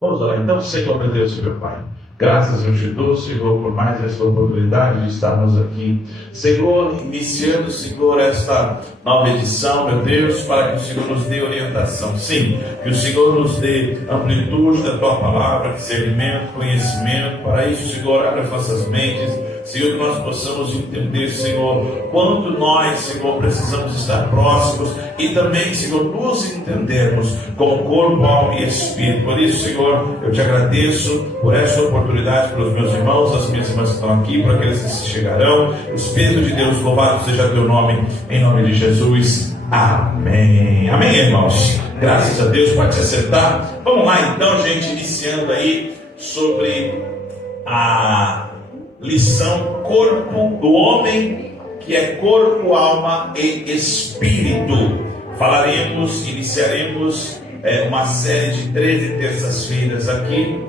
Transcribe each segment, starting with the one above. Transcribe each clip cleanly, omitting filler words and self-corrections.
Vamos lá, então, Senhor meu Deus e meu Pai. Graças eu te dou, Senhor, por mais esta oportunidade de estarmos aqui. Senhor, iniciando, Senhor, esta nova edição, meu Deus, para que o Senhor nos dê orientação. Sim, que o Senhor nos dê amplitude da Tua palavra, discernimento, conhecimento. Para isso, Senhor, abre as nossas mentes. Senhor, que nós possamos entender, Senhor, quanto nós, Senhor, precisamos estar próximos e também, Senhor, nos entendermos como corpo, alma e espírito. Por isso, Senhor, eu te agradeço por essa oportunidade, pelos meus irmãos, as minhas irmãs que estão aqui, por aqueles que se chegarão. O Espírito de Deus, louvado seja teu nome, em nome de Jesus. Amém. Amém, irmãos. Graças a Deus, pode se acertar. Vamos lá, então, gente, iniciando aí sobre a lição corpo do homem, que é corpo, alma e espírito. Iniciaremos uma série de 13 terças-feiras aqui,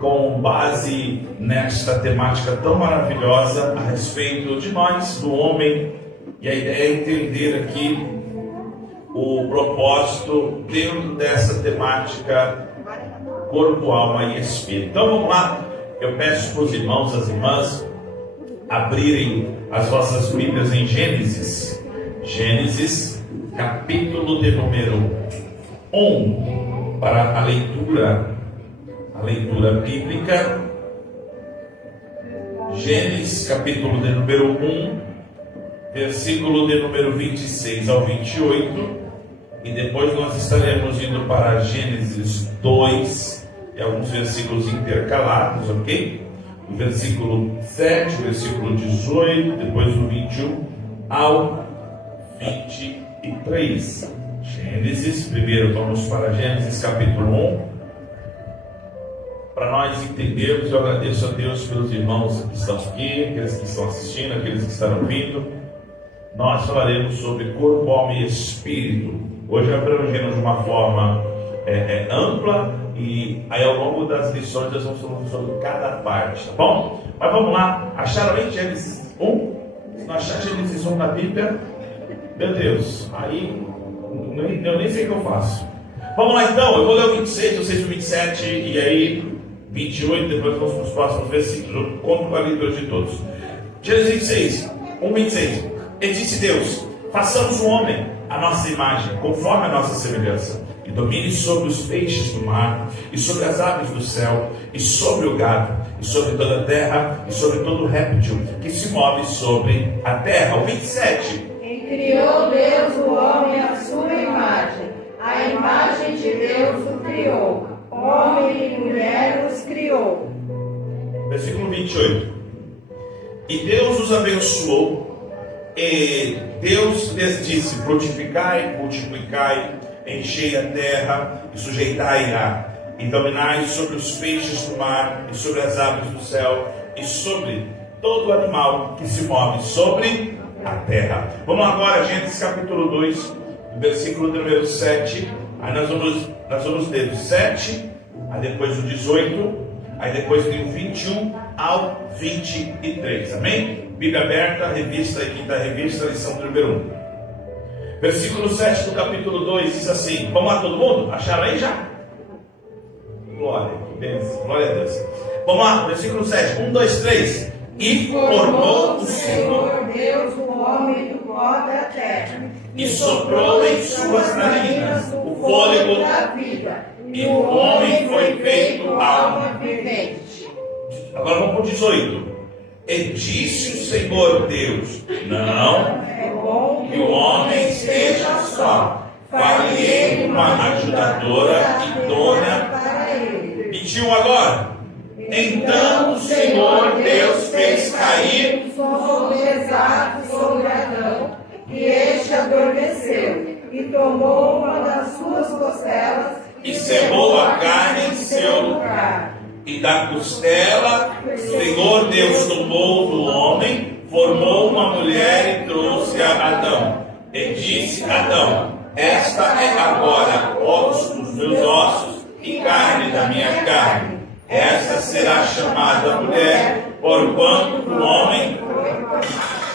com base nesta temática tão maravilhosa a respeito de nós, do homem, e a ideia é entender aqui o propósito dentro dessa temática corpo, alma e espírito. Então vamos lá. Eu peço para os irmãos, as irmãs, abrirem as vossas Bíblias em Gênesis. Gênesis, capítulo de número 1, para a leitura bíblica. Gênesis, capítulo de número 1, versículo de número 26 ao 28. E depois nós estaremos indo para Gênesis 2, e alguns versículos intercalados, ok? O versículo 7, o versículo 18, depois do 21 ao 23. Gênesis, primeiro vamos para Gênesis capítulo 1. Para nós entendermos, eu agradeço a Deus pelos irmãos que estão aqui, aqueles que estão assistindo, aqueles que estão ouvindo. Nós falaremos sobre corpo, alma e espírito. Hoje abrangendo de uma forma ampla, e aí ao longo das lições nós vamos falar sobre cada parte, tá bom? Mas vamos lá, acharam aí Gênesis 1? Se não achar Gênesis 1 na Bíblia, meu Deus, aí eu nem sei o que eu faço. Vamos lá então, eu vou ler o 26, vocês o 27 e aí 28, depois vamos para os próximos versículos. Eu conto com a leitura de todos. Gênesis 26, 1:26. E disse Deus: façamos o homem à nossa imagem, conforme a nossa semelhança, e domine sobre os peixes do mar, e sobre as aves do céu, e sobre o gado, e sobre toda a terra, e sobre todo réptil que se move sobre a terra. O 27. E criou Deus o homem à sua imagem, a imagem de Deus o criou, homem e mulher os criou. Versículo 28. E Deus os abençoou, e Deus lhes disse: frutificai, multiplicai, enchei a terra e sujeitai-a, e dominai sobre os peixes do mar, e sobre as aves do céu, e sobre todo animal que se move sobre a terra. Vamos agora, Gênesis capítulo 2, versículo número 7. Aí nós vamos ler o 7, aí depois o 18, aí depois tem o 21 ao 23. Amém? Bíblia aberta, revista e quinta revista, lição número 1. Versículo 7 do capítulo 2 diz assim: vamos lá todo mundo? Acharam aí já? Glória, que bênção, glória a Deus. Vamos lá, versículo 7, 1, 2, 3. E formou o Senhor Deus o homem do pó da terra, e soprou em suas narinas o fôlego da vida, e o homem foi feito alma vivente. Agora vamos para o 18. E disse o Senhor Deus: não É bom que o homem esteja só, farei uma ajudadora idônea. para ele. 21 agora. Então o Senhor Deus fez cair um sono pesado sobre Adão, e este adormeceu, e tomou uma das suas costelas, e cerrou a carne em seu lugar. E da costela o Senhor Deus tomou do homem, formou uma mulher e trouxe a Adão. E disse Adão: esta é agora osso dos meus ossos e carne da minha carne. Esta será chamada mulher, porquanto o homem.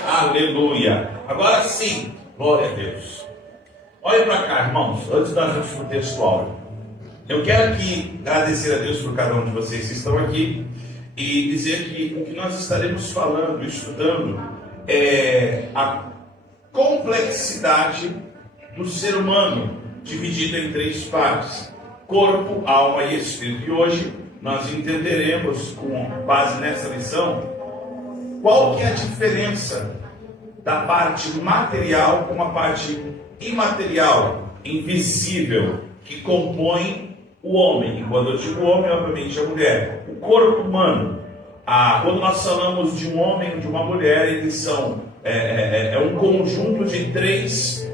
Aleluia. Agora sim, glória a Deus. Olha para cá, irmãos, antes da gente para o texto áudio. Eu quero aqui agradecer a Deus por cada um de vocês que estão aqui e dizer que o que nós estaremos falando, estudando, é a complexidade do ser humano, dividido em três partes: corpo, alma e espírito. E hoje nós entenderemos, com base nessa lição, qual que é a diferença da parte material com a parte imaterial, invisível, que compõe o homem. E quando eu digo homem, obviamente a mulher. O corpo humano, quando nós falamos de um homem e de uma mulher, eles são um conjunto de três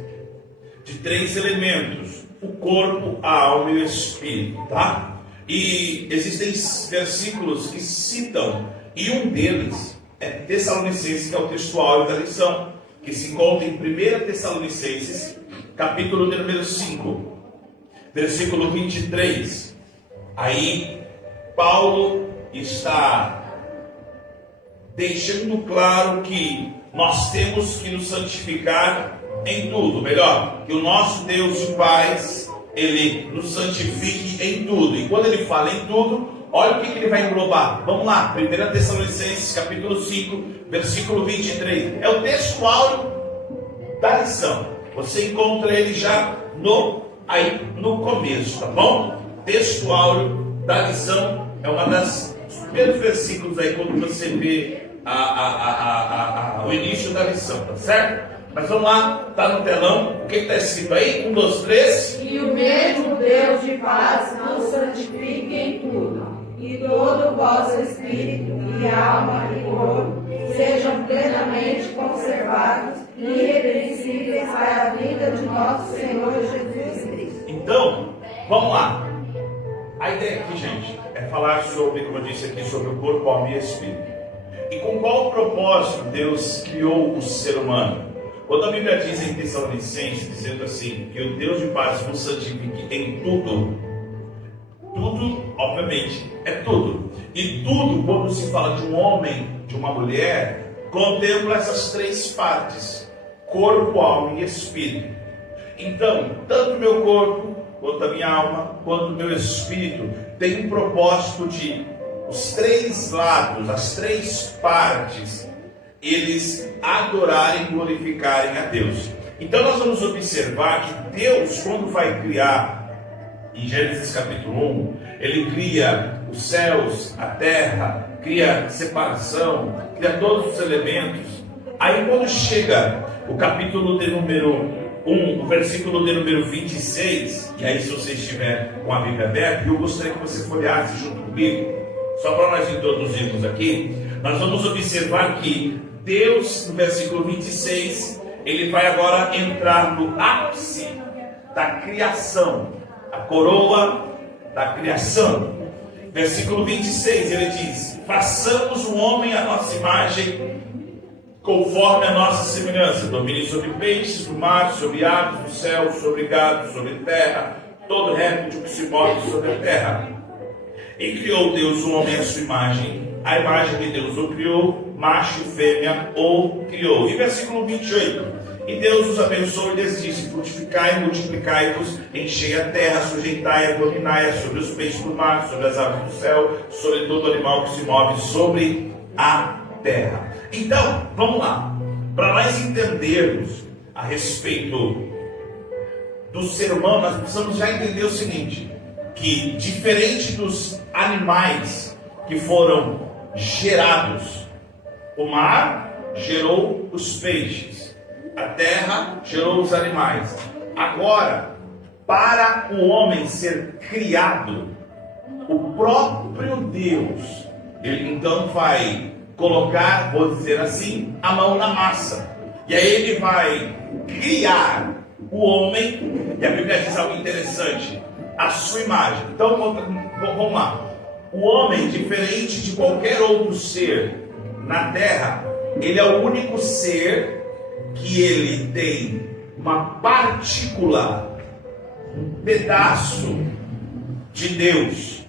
elementos: o corpo, a alma e o espírito, tá? E existem versículos que citam, e um deles é Tessalonicenses, que é o textual da lição, que se encontra em 1 Tessalonicenses, capítulo número 5, versículo 23. Aí Paulo está deixando claro que nós temos que nos santificar em tudo. Melhor, que o nosso Deus de paz, Ele nos santifique em tudo. E quando Ele fala em tudo, olha o que Ele vai englobar. Vamos lá, 1 Tessalonicenses, capítulo 5, versículo 23. É o textual da lição. Você encontra ele já no começo, tá bom? Textual da lição é uma dos primeiros versículos aí quando você vê o início da lição, tá certo? Mas vamos lá, está no telão, o que está escrito aí? 1, 2, 3. E o mesmo Deus de paz nos santifique em tudo, e todo o vosso espírito, e alma, e corpo, sejam plenamente conservados e irrepreensíveis para a vinda de nosso Senhor Jesus Cristo. Então, vamos lá. A ideia aqui, gente, é falar sobre, como eu disse aqui, sobre o corpo, alma e espírito. E com qual propósito Deus criou o ser humano? Quando a Bíblia diz em Tessalonicenses, dizendo assim, que o Deus de paz nos santifique em tudo, obviamente, é tudo. E tudo, quando se fala de um homem, de uma mulher, contempla essas três partes: corpo, alma e espírito. Então, tanto o meu corpo, quanto a minha alma, quanto o meu espírito, tem um propósito de os três lados, as três partes, eles adorarem e glorificarem a Deus. Então nós vamos observar que Deus, quando vai criar, em Gênesis capítulo 1, Ele cria os céus, a terra, cria separação, cria todos os elementos. Aí quando chega o capítulo de número 1, o versículo de número 26, e aí se você estiver com a Bíblia aberta, eu gostaria que você folheasse junto comigo, só para nós introduzirmos aqui, nós vamos observar que Deus, no versículo 26, Ele vai agora entrar no ápice da criação, a coroa da criação. Versículo 26, ele diz: façamos o homem à nossa imagem, conforme a nossa semelhança, domine sobre peixes do mar, sobre aves do céu, sobre gado, sobre terra, todo réptil que se move sobre a terra. E criou Deus o homem à sua imagem, a imagem de Deus o criou, macho e fêmea o criou. E versículo 28, e Deus os abençoou e lhes disse: frutificai e multiplicai-vos, enchei a terra, sujeitai-a, dominai-a sobre os peixes do mar, sobre as aves do céu, sobre todo animal que se move sobre a terra. Então, vamos lá, para nós entendermos a respeito do ser humano, nós precisamos já entender o seguinte, que diferente dos animais que foram gerados, o mar gerou os peixes, a terra gerou os animais. Agora, para o homem ser criado, o próprio Deus, ele então vai colocar, vou dizer assim, a mão na massa. E aí ele vai criar o homem, e a Bíblia diz algo interessante, a sua imagem. Então vamos lá. O homem, diferente de qualquer outro ser na terra, ele é o único ser que ele tem uma partícula, um pedaço de Deus.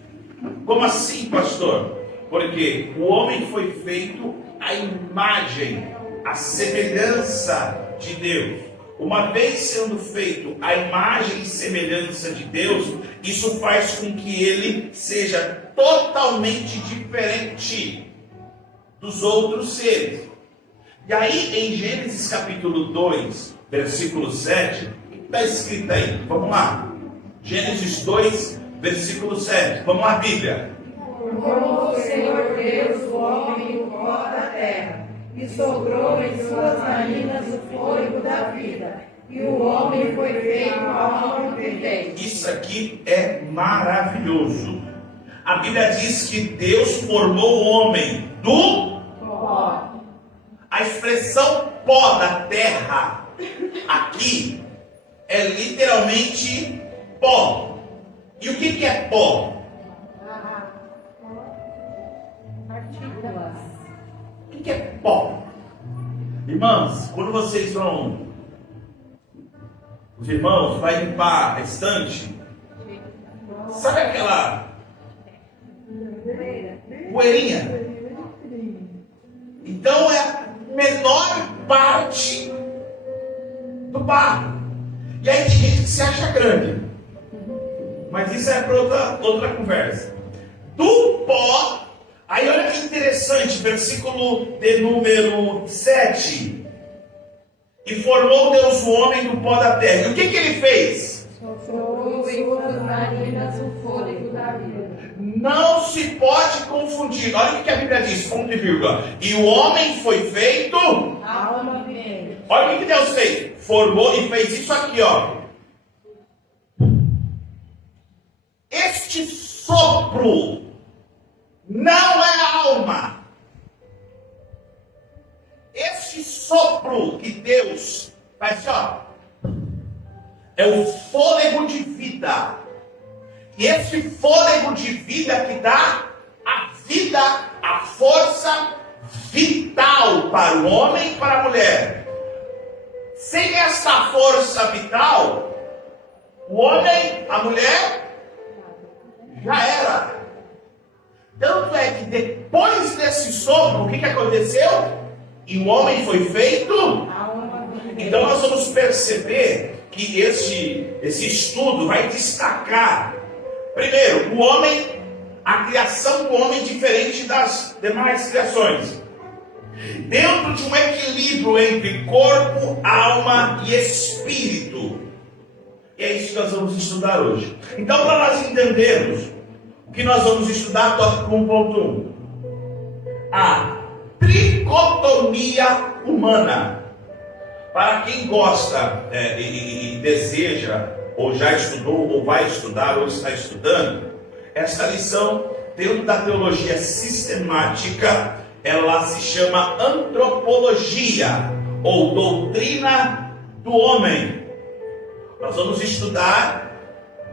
Como assim, pastor? Porque o homem foi feito à imagem, à semelhança de Deus. uma vez sendo feito à imagem e semelhança de Deus, isso faz com que ele seja totalmente diferente dos outros seres. E aí, em Gênesis capítulo 2, versículo 7, o que está escrito aí? Vamos lá. Gênesis 2, versículo 7. Vamos lá, Bíblia. Formou o Senhor Deus o homem do pó da terra, e soprou em suas narinas o fôlego da vida, e o homem foi feito alma vivente. Isso aqui é maravilhoso. A Bíblia diz que Deus formou o homem do Pó. A expressão pó da terra aqui é literalmente pó. E o que é pó? O que é pó? Irmãos, quando vocês vão, os irmãos vão limpar a estante, sabe aquela poeirinha? Então é a menor parte do barro. E aí tem gente que se acha grande, mas isso é para outra conversa. Do pó. Aí olha que interessante, versículo de número 7. E formou Deus o homem do pó da terra. E o que ele fez? Soprou em suas narinas o fôlego da vida. Não se pode confundir. Olha o que a Bíblia diz, ponto e vírgula. E o homem foi feito... alma vivente. Olha o que Deus fez. Formou e fez isso aqui, ó. Este sopro não é alma. Este sopro que Deus faz, ó, é o fôlego de vida. E esse fôlego de vida que dá a vida, a força vital para o homem e para a mulher. Sem essa força vital, o homem, a mulher, já era. Tanto é que depois desse sopro, o que aconteceu? E o homem foi feito. Então nós vamos perceber que esse estudo vai destacar, primeiro, o homem, a criação do homem diferente das demais criações. Dentro de um equilíbrio entre corpo, alma e espírito. E é isso que nós vamos estudar hoje. Então, para nós entendermos o que nós vamos estudar, toca com 1.1. A tricotomia humana. Para quem gosta e deseja, ou já estudou, ou vai estudar, ou está estudando, essa lição, dentro da teologia sistemática, ela se chama antropologia, ou doutrina do homem. Nós vamos estudar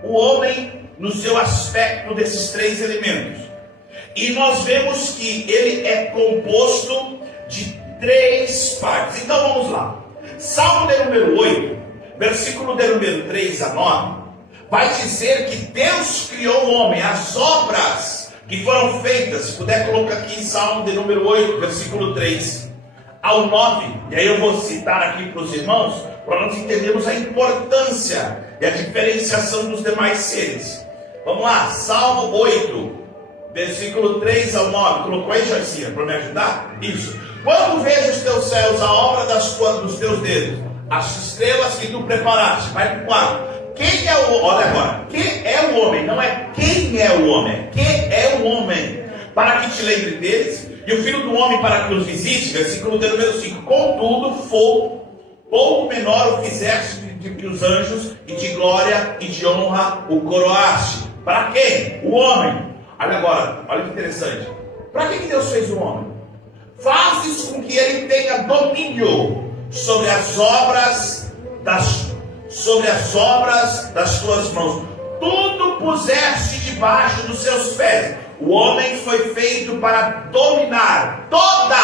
o homem no seu aspecto desses três elementos. E nós vemos que ele é composto de três partes. Então vamos lá. Salmo de número 8, versículo de número 3 a 9, vai dizer que Deus criou o homem, as obras que foram feitas. Se puder colocar aqui Salmo de número 8, versículo 3 ao 9. E aí eu vou citar aqui para os irmãos, para nós entendermos a importância e a diferenciação dos demais seres. Vamos lá, Salmo 8, versículo 3 ao 9. Colocou aí, Joicinha, para me ajudar? Isso. Quando vejo os teus céus, a obra dos teus dedos, as estrelas que tu preparaste. Vai para o 4. Quem é o... Olha agora. Quem é o homem? Não é quem é o homem. É quem é o homem. Para que te lembre deles. E o filho do homem para que os visite. Versículo de número 5. Contudo, pouco menor o fizeste que os anjos, e de glória e de honra o coroaste. Para quem? O homem. Olha agora, olha que interessante. Para que Deus fez o homem? Fazes com que ele tenha domínio sobre as obras das tuas mãos. Tudo puseste debaixo dos seus pés. O homem foi feito para dominar toda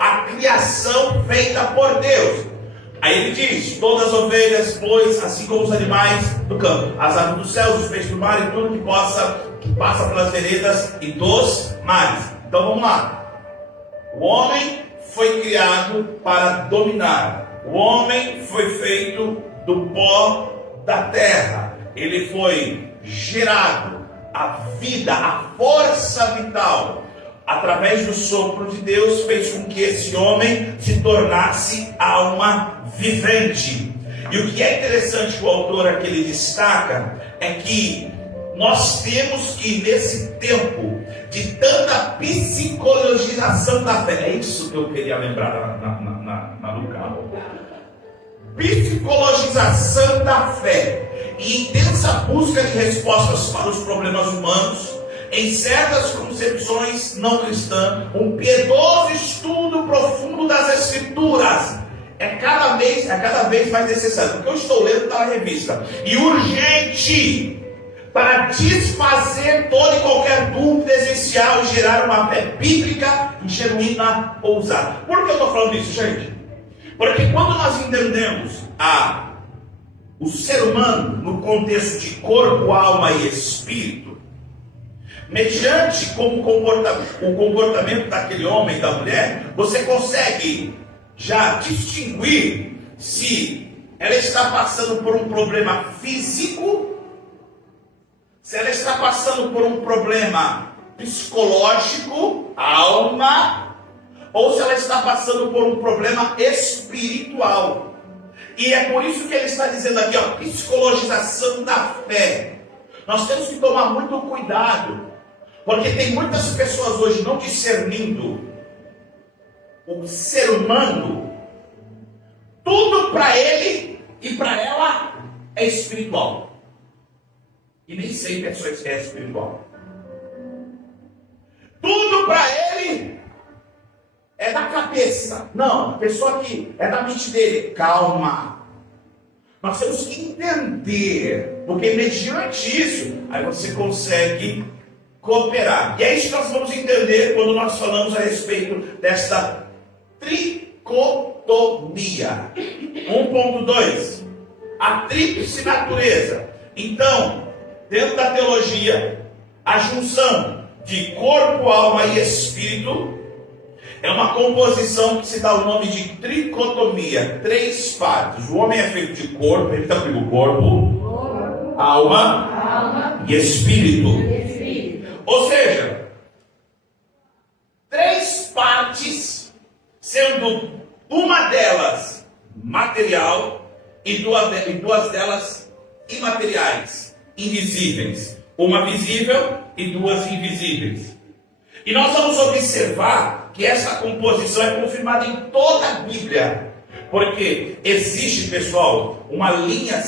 a criação feita por Deus. Aí ele diz: todas as ovelhas, bois, assim como os animais do campo, as aves dos céus, os peixes do mar e tudo que passa pelas veredas e dos mares. Então vamos lá. O homem foi criado para dominar. O homem foi feito do pó da terra. Ele foi gerado, a vida, a força vital, através do sopro de Deus, fez com que esse homem se tornasse alma vivente. E o que é interessante que o autor aqui ele destaca é que nós temos que, nesse tempo de tanta psicologização da fé, é isso que eu queria lembrar no carro. Psicologização da fé e intensa busca de respostas para os problemas humanos, em certas concepções não cristãs, um piedoso estudo profundo das Escrituras é cada vez mais necessário. Porque eu estou lendo na revista e urgente para desfazer toda e qualquer dúvida essencial e gerar uma fé bíblica e genuína ousada. Por que eu estou falando isso, gente? Porque quando nós entendemos o ser humano no contexto de corpo, alma e espírito, mediante como o comportamento daquele homem e da mulher, você consegue já distinguir se ela está passando por um problema físico, se ela está passando por um problema psicológico, alma, ou se ela está passando por um problema espiritual. E é por isso que ele está dizendo aqui, psicologização da fé. Nós temos que tomar muito cuidado, porque tem muitas pessoas hoje não discernindo o ser humano, tudo para ele e para ela é espiritual. E nem sempre é espiritual. Tudo para ele é da cabeça. Não, a pessoa aqui é da mente dele. Calma. Nós temos que entender, porque mediante isso, aí você consegue cooperar. E é isso que nós vamos entender quando nós falamos a respeito desta tricotomia. 1.2. A tríplice natureza. Então, dentro da teologia, a junção de corpo, alma e espírito é uma composição que se dá o nome de tricotomia, 3 partes. O homem é feito de corpo, ele está comigo, corpo, alma e espírito. Ou seja, 3 partes, sendo uma delas material e duas delas imateriais, invisíveis. Uma visível e 2 invisíveis. E nós vamos observar que essa composição é confirmada em toda a Bíblia. Porque existe, pessoal, uma linha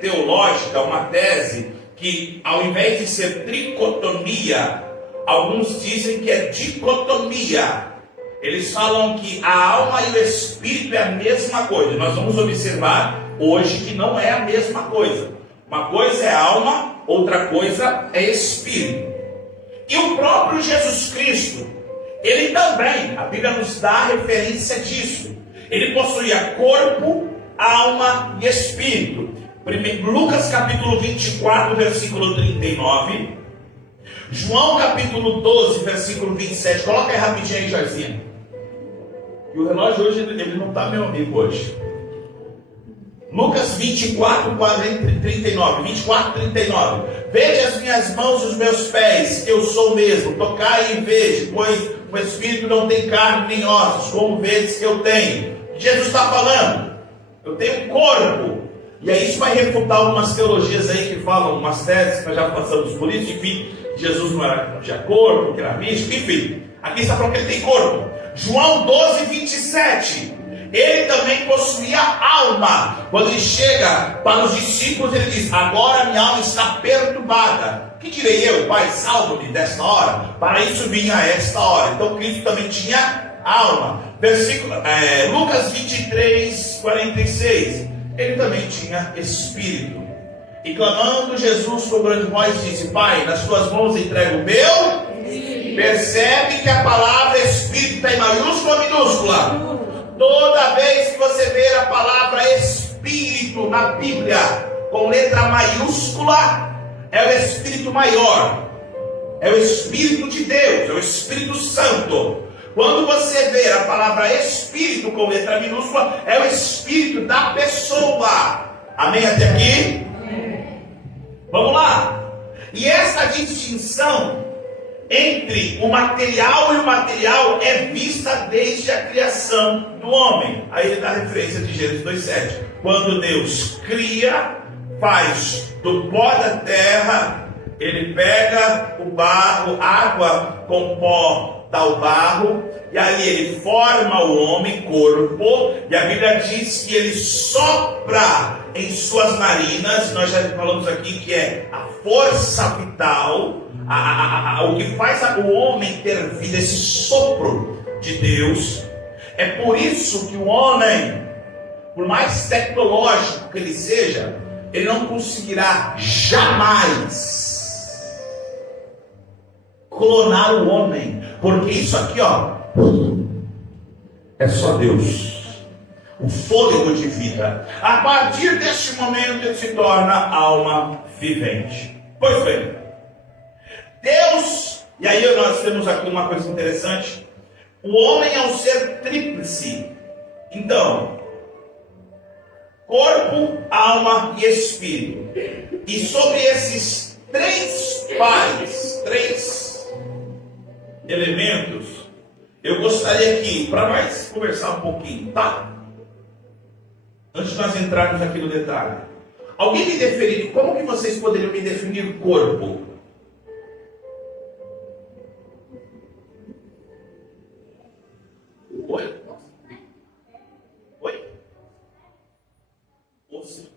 teológica, uma tese, que ao invés de ser tricotomia, alguns dizem que é dicotomia. Eles falam que a alma e o espírito é a mesma coisa. Nós vamos observar hoje que não é a mesma coisa. Uma coisa é alma, outra coisa é espírito. E o próprio Jesus Cristo, ele também, a Bíblia nos dá a referência disso. Ele possuía corpo, alma e espírito. Lucas capítulo 24, versículo 39. João capítulo 12, versículo 27. Coloca aí rapidinho aí, Jairzinho. E o relógio hoje, ele não está meu amigo hoje. Lucas 24, 39. 24, 39. Veja as minhas mãos e os meus pés, que eu sou mesmo. Tocai e veja, pois o Espírito não tem carne nem ossos, como vedes que eu tenho. Jesus está falando, eu tenho um corpo. E aí isso vai refutar algumas teologias aí que falam, umas teses, nós já passamos por isso. Enfim, Jesus não tinha corpo, que era místico, enfim. Aqui está falando que ele tem corpo. João 12, 27. Ele também possuía alma. Quando ele chega para os discípulos, ele diz: agora minha alma está perturbada. Que direi eu, Pai, salva-me desta hora? Para isso vinha esta hora. Então Cristo também tinha alma. Lucas 23, 46. Ele também tinha espírito. E clamando Jesus com grande voz, disse: Pai, nas tuas mãos entrego o meu. Percebe que a palavra espírito está em maiúscula ou minúscula? Toda vez que você ver a palavra espírito na Bíblia com letra maiúscula, é o Espírito maior, é o Espírito de Deus, é o Espírito Santo. Quando você vê a palavra espírito com letra minúscula, é o espírito da pessoa. Amém até aqui? Vamos lá. E essa distinção entre o material e o material é vista desde a criação do homem. Aí ele dá referência de Gênesis 2:7. Quando Deus cria, faz do pó da terra, ele pega o barro, água com pó dá o barro, e aí ele forma o homem, corpo, e a Bíblia diz que ele sopra em suas narinas. Nós já falamos aqui que é a força vital, o que faz o homem ter vida, esse sopro de Deus. É por isso que o homem, por mais tecnológico que ele seja, ele não conseguirá jamais clonar o homem, porque isso aqui, ó, é só Deus, o fôlego de vida. A partir deste momento ele se torna alma vivente. Pois bem, Deus, e aí nós temos aqui uma coisa interessante: o homem é um ser tríplice. Então, corpo, alma e espírito. E sobre esses três pares, três elementos, eu gostaria aqui, para nós conversar um pouquinho, tá? Antes de nós entrarmos aqui no detalhe. Alguém me definir, como que vocês poderiam me definir corpo? Oi? Oi? Osso.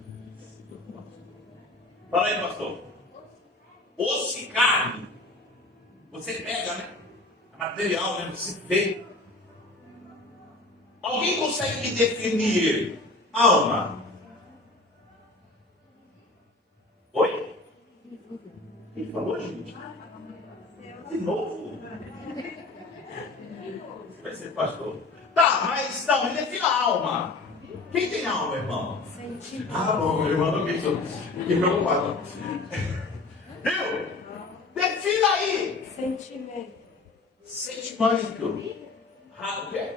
Fala aí, pastor. Osso e carne. Você pega, né? Material, né? Você vê. Alguém consegue me definir alma? Oi? Quem falou, gente? De novo? Vai ser pastor. Tá, mas não, me defina a alma. Quem tem alma, irmão? Sentimento. Ah, bom, meu irmão, não fiquei preocupado. Viu? Defina aí. Sentimento. Sentimento. O quê?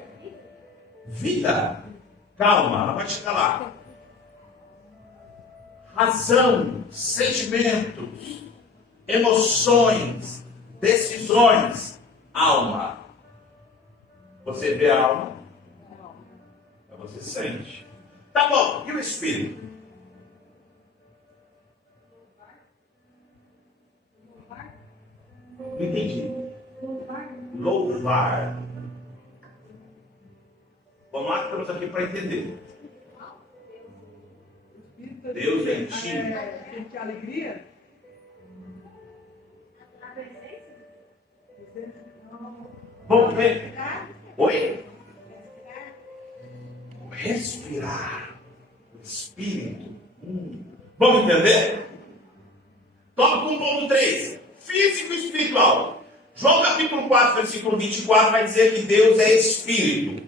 Vida. Calma, ela vai chegar lá. Razão, sentimentos, emoções, decisões, alma. Você vê a alma? Você sente. Tá bom, e o espírito? Não entendi. Louvar. Vamos lá que estamos aqui para entender. Deus é tímido. Que alegria. Vamos ver. Oi? Respirar. O espírito. Vamos entender? Toma com o ponto 3. Físico e espiritual. João capítulo 4, versículo 24 vai dizer que Deus é espírito.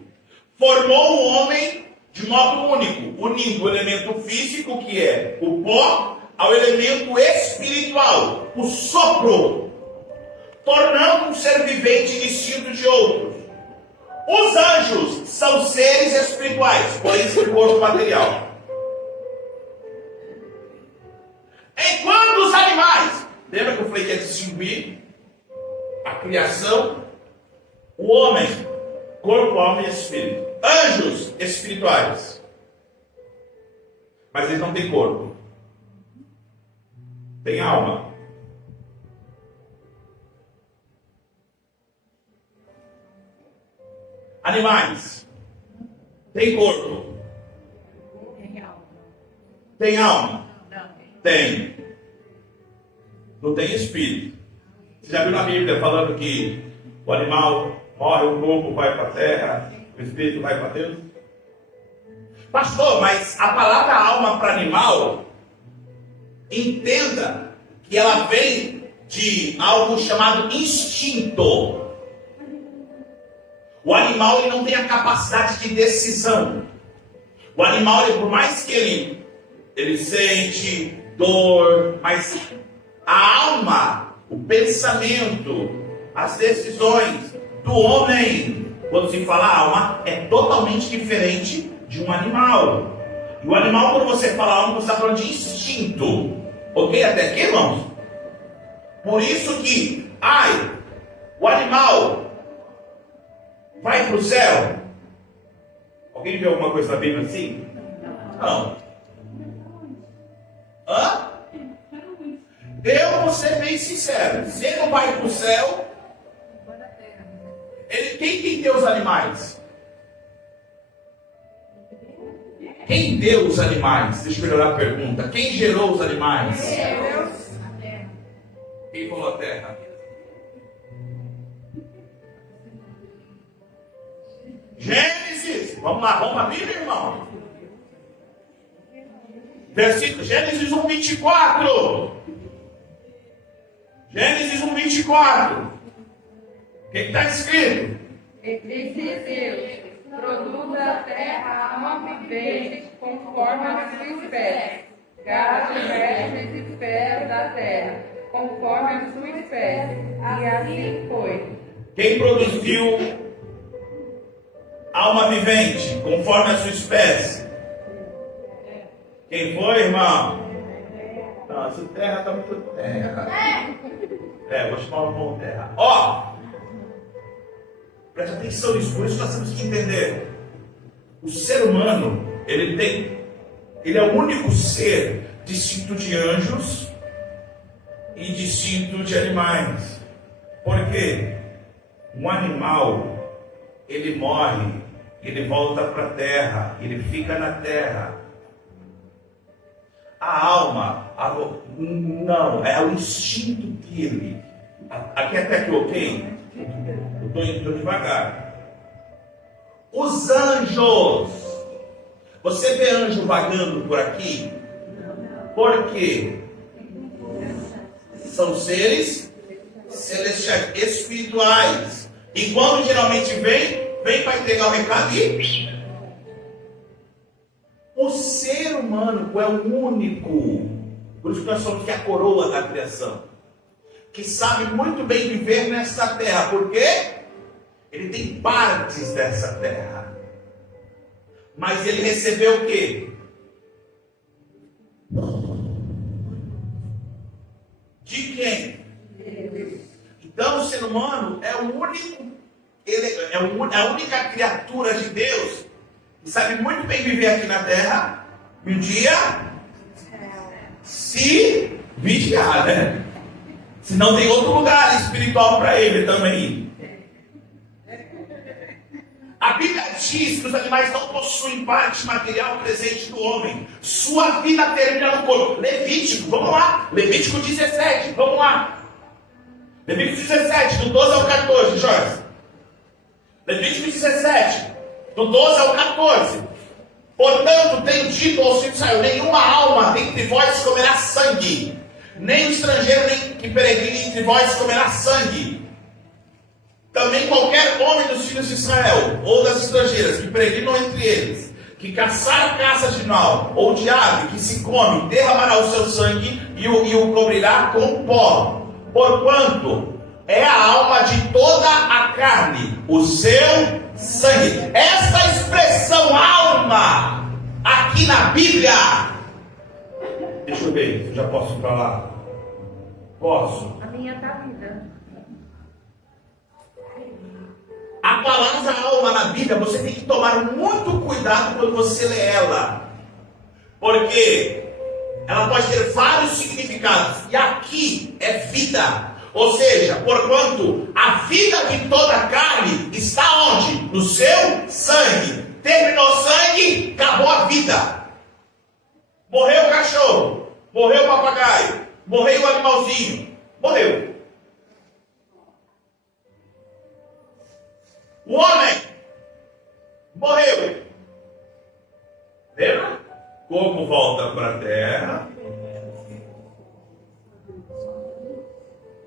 Formou o homem de modo único, unindo o elemento físico, que é o pó, ao elemento espiritual, o sopro, tornando um ser vivente distinto de outros. Os anjos são seres espirituais, porém sem corpo material. Enquanto os animais, lembra que eu falei que ia distinguir a criação, o homem, corpo, alma e espírito. Anjos espirituais, mas eles não têm corpo, tem alma. Animais tem corpo, tem alma, tem, não tem espírito. Você já viu na Bíblia falando que o animal morre, o corpo vai para a terra, o espírito vai para Deus? Pastor, mas a palavra alma para animal, entenda que ela vem de algo chamado instinto. O animal ele não tem a capacidade de decisão. O animal, por mais que ele sente dor, mas a alma, o pensamento, as decisões do homem quando se fala alma, é totalmente diferente de um animal. E o animal, quando você fala alma, você está falando de instinto. Ok? Até aqui, irmãos? Por isso que, o animal vai para o céu. Alguém viu alguma coisa na Bíblia assim? Não. Hã? Eu vou ser bem sincero. Se ele não vai para o céu, quem deu os animais? Quem deu os animais? Deixa eu melhorar a pergunta. Quem gerou os animais? Deus. Quem falou a terra? Gênesis. Vamos lá, vamos para a Bíblia, irmão. Versículo, Gênesis 1, 24. Gênesis 1, 24. O que está escrito? E disse Deus: produza a terra alma vivente conforme a sua espécie, gado, vermes e espécies da terra, conforme a sua espécie. E assim foi. Quem produziu alma vivente conforme a sua espécie? Quem foi, irmão? Não, essa terra está muito terra. Vou chamar o irmão terra. Preste atenção nisso, por isso nós temos que entender. O ser humano, ele é o único ser distinto de anjos e distinto de animais. Por quê? Um animal, ele morre, ele volta para a terra, ele fica na terra. A alma, não, é o instinto dele. Aqui até que ok? Eu estou devagar. Os anjos. Você vê anjo vagando por aqui? Por quê? São seres celestiais, espirituais. E quando geralmente vem para entregar o recado e... O ser humano é o único, por isso que nós somos que é a coroa da criação, que sabe muito bem viver nessa terra. Por quê? Ele tem partes dessa terra. Mas ele recebeu o quê? De quem? Então o ser humano é o único, é a única criatura de Deus que sabe muito bem viver aqui na terra. E um dia se vigiar, né? Se não tem outro lugar espiritual para ele também. A Bíblia diz que os animais não possuem parte material presente do homem. Sua vida termina no corpo. Levítico, vamos lá. Levítico 17, vamos lá. Levítico 17, do 12 ao 14, Joyce. Levítico 17, do 12 ao 14. Portanto, tenho dito aos filhos de Israel: nenhuma alma dentre vós comerá sangue, nem o estrangeiro nem que peregrine entre vós comerá sangue. Também qualquer homem dos filhos de Israel, ou das estrangeiras, que peregrinam entre eles, que caçar caça de mal, ou de ave, que se come, derramará o seu sangue e o cobrirá com pó. Porquanto é a alma de toda a carne, o seu sangue. Esta expressão alma, aqui na Bíblia, deixa eu ver, eu já posso ir para lá? Posso? A minha está vida. A palavra alma na Bíblia, você tem que tomar muito cuidado quando você lê ela, porque ela pode ter vários significados, e aqui é vida, ou seja, porquanto a vida de toda a carne está onde? No seu sangue. Terminou o sangue, acabou a vida. Morreu o cachorro, morreu o papagaio, morreu o animalzinho, morreu. O homem morreu. Lembra? Corpo volta para a terra.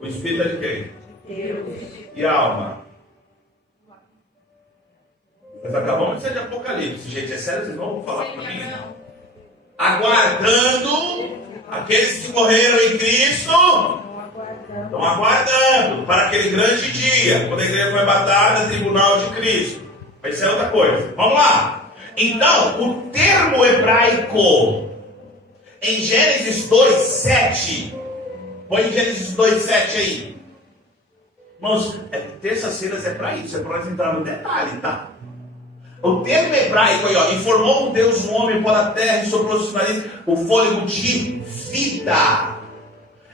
O espírito é de quem? Deus. E a alma? Nós acabamos de ser de Apocalipse. Gente, é sério, vocês vão falar para mim? Aguardando aqueles que morreram em Cristo Estão aguardando para aquele grande dia, quando a igreja vai batalhar no tribunal de Cristo. Vai ser outra coisa. Vamos lá. Então, o termo hebraico em Gênesis 2:7. Põe em Gênesis 2:7 aí. Irmãos, terças-feiras é para isso, é para nós entrar no detalhe, tá? O termo hebraico aí, ó, informou Deus o homem pela terra e soprou sobre o nariz o fôlego de vida.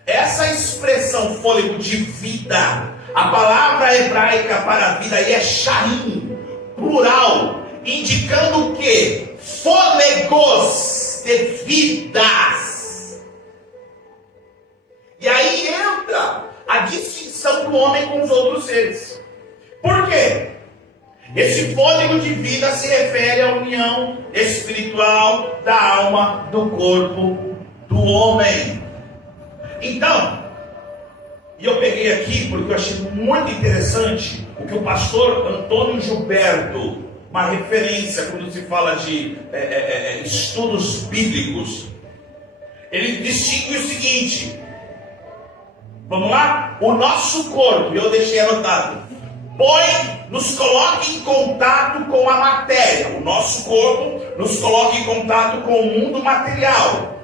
Essa expressão fôlego de vida, a palavra hebraica para a vida aí é sharim, plural, indicando o quê? Fôlegos de vidas. E aí entra a distinção do homem com os outros seres. Por quê? Esse fôlego de vida se refere à união espiritual da alma, do corpo do homem. Então, e eu peguei aqui porque eu achei muito interessante o que o pastor Antônio Gilberto, uma referência quando se fala de estudos bíblicos, ele distingue o seguinte. Vamos lá? O nosso corpo, eu deixei anotado, nos coloca em contato com a matéria. O nosso corpo nos coloca em contato com o mundo material.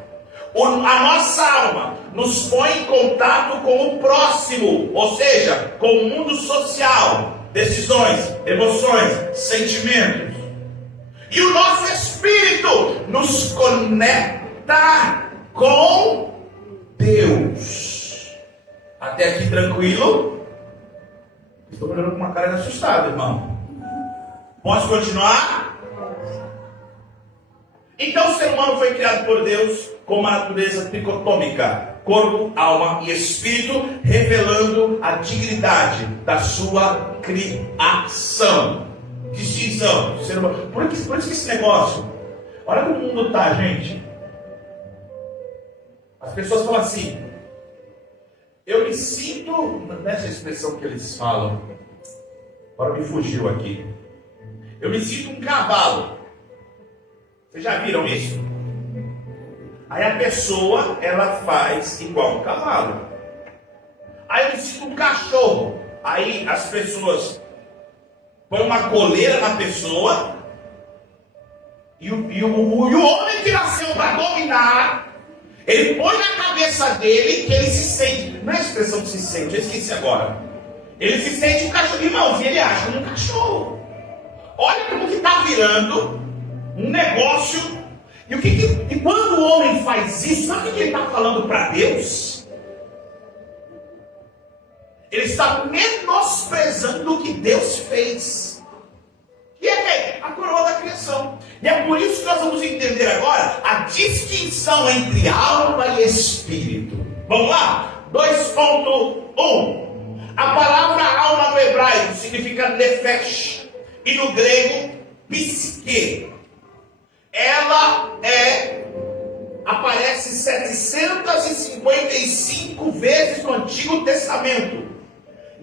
A nossa alma nos põe em contato com o próximo, ou seja, com o mundo social, decisões, emoções, sentimentos. E o nosso espírito nos conecta com Deus. Até aqui tranquilo? Estou olhando com uma cara de assustado, irmão. Posso continuar? Então o ser humano foi criado por Deus com uma natureza tricotômica, corpo, alma e espírito, revelando a dignidade da sua criação. Distinção do ser humano. Por isso que esse negócio, olha como o mundo está, gente. As pessoas falam assim, eu me sinto, nessa expressão que eles falam, agora me fugiu aqui, eu me sinto um cavalo. Vocês já viram isso? Aí a pessoa, ela faz igual um cavalo. Aí eu me sinto um cachorro. Aí as pessoas põem uma coleira na pessoa e o homem que nasceu para dominar, ele põe na cabeça dele que ele se sente, não é a expressão que se sente, eu esqueci agora. Ele se sente um cachorro, irmãozinho, ele acha um cachorro. Olha como que está virando um negócio. E quando o homem faz isso, sabe o que ele está falando para Deus? Ele está menosprezando o que Deus fez. E é a coroa da criação. E é por isso que nós vamos entender agora a distinção entre alma e espírito. Vamos lá? 2.1. A palavra alma no hebraico significa nefesh. E no grego, psique. Ela aparece 755 vezes no Antigo Testamento.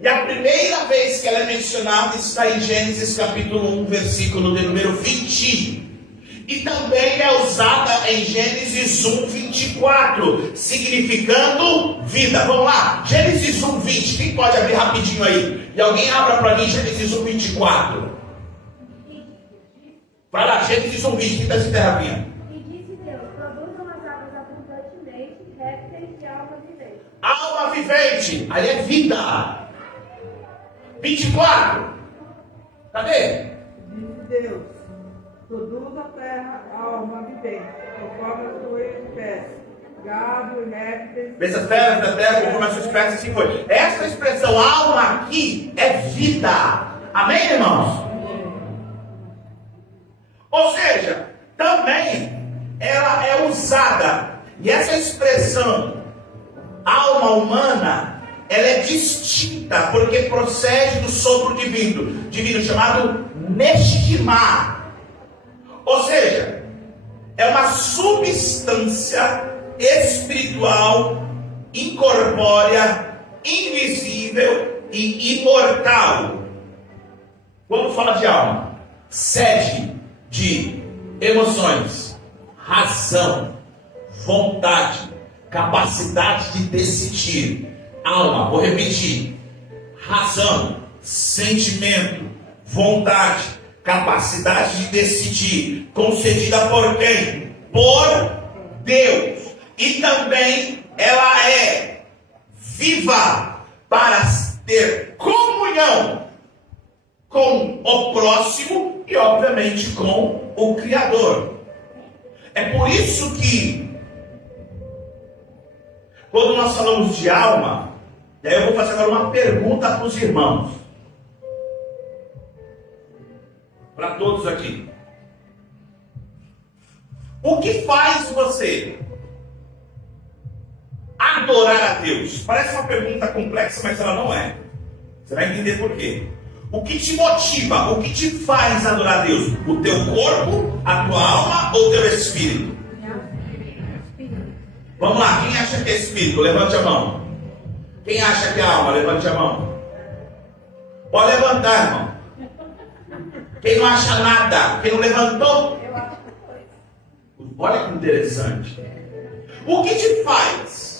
E a primeira vez que ela é mencionada está em Gênesis capítulo 1, versículo de número 20. E também é usada em Gênesis 1, 24, significando vida. Vamos lá, Gênesis 1, 20. Quem pode abrir rapidinho aí? E alguém abra para mim Gênesis 1, 24. Vai lá, Gênesis 1, 20. Quem está se terra? E disse Deus, produzam as águas abundantemente, répteis e alma vivente. Alma vivente, aí é vida. 24. Cadê? Disse Deus, produz a terra alma vivente, conforme a sua espécie, gado e répteis. Dessas terras da terra, conforme a sua espécie, assim foi. Essa expressão alma aqui é vida. Amém, irmãos? Ou seja, também ela é usada, e essa expressão alma humana, ela é distinta, porque procede do sopro divino chamado Neshimá. Ou seja, é uma substância espiritual, incorpórea, invisível e imortal. Quando fala de alma, sede de emoções, razão, vontade, capacidade de decidir, alma, vou repetir, razão, sentimento, vontade, capacidade de decidir, concedida por quem? Por Deus. E também ela é viva para ter comunhão com o próximo e obviamente com o Criador. É por isso que quando nós falamos de alma, e aí eu vou fazer agora uma pergunta para os irmãos, para todos aqui. O que faz você adorar a Deus? Parece uma pergunta complexa, mas ela não é. Você vai entender por quê. O que te motiva, o que te faz adorar a Deus? O teu corpo, a tua alma ou o teu espírito? Vamos lá, quem acha que é espírito? Levante a mão. Quem acha que é alma? Levante a mão. Pode levantar, irmão. Quem não acha nada? Quem não levantou? Olha que interessante. O que te faz?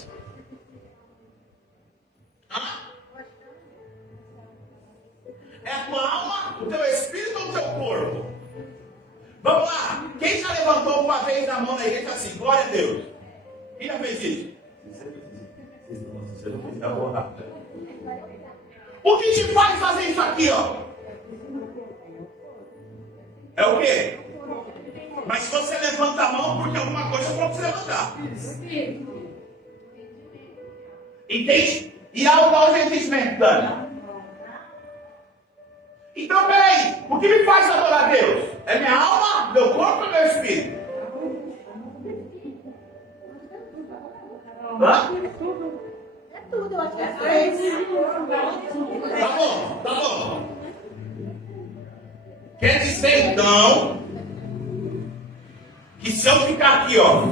É a tua alma, o teu espírito ou o teu corpo? Vamos lá. Quem já levantou uma vez a mão na igreja assim? Glória a Deus. Quem já fez isso? Você não fez nada. O que te faz fazer isso aqui, ó? É o quê? Mas se você levanta a mão porque alguma coisa falou para você levantar. Entende? E algo dá o entendimento, Dani. Então, peraí, o que me faz adorar a Deus? É minha alma, meu corpo ou meu espírito? Hã? É tudo, eu acho que é isso. Tá bom. Quer dizer, então, que se eu ficar aqui, ó,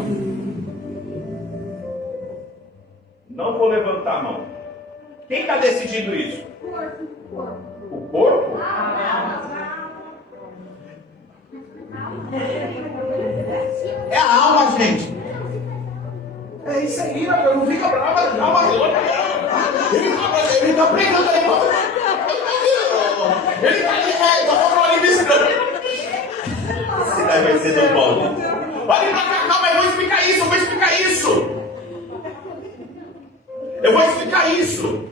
não vou levantar a mão. Quem está decidindo isso? O corpo? É a alma, gente. É isso aí, eu não fica brava, não. Ele está pregando aí. Ele está ali, tá falando ali nisso. Esse daí vai ser do Paulo. Olha pra cá, calma, eu vou explicar isso. Eu vou explicar isso.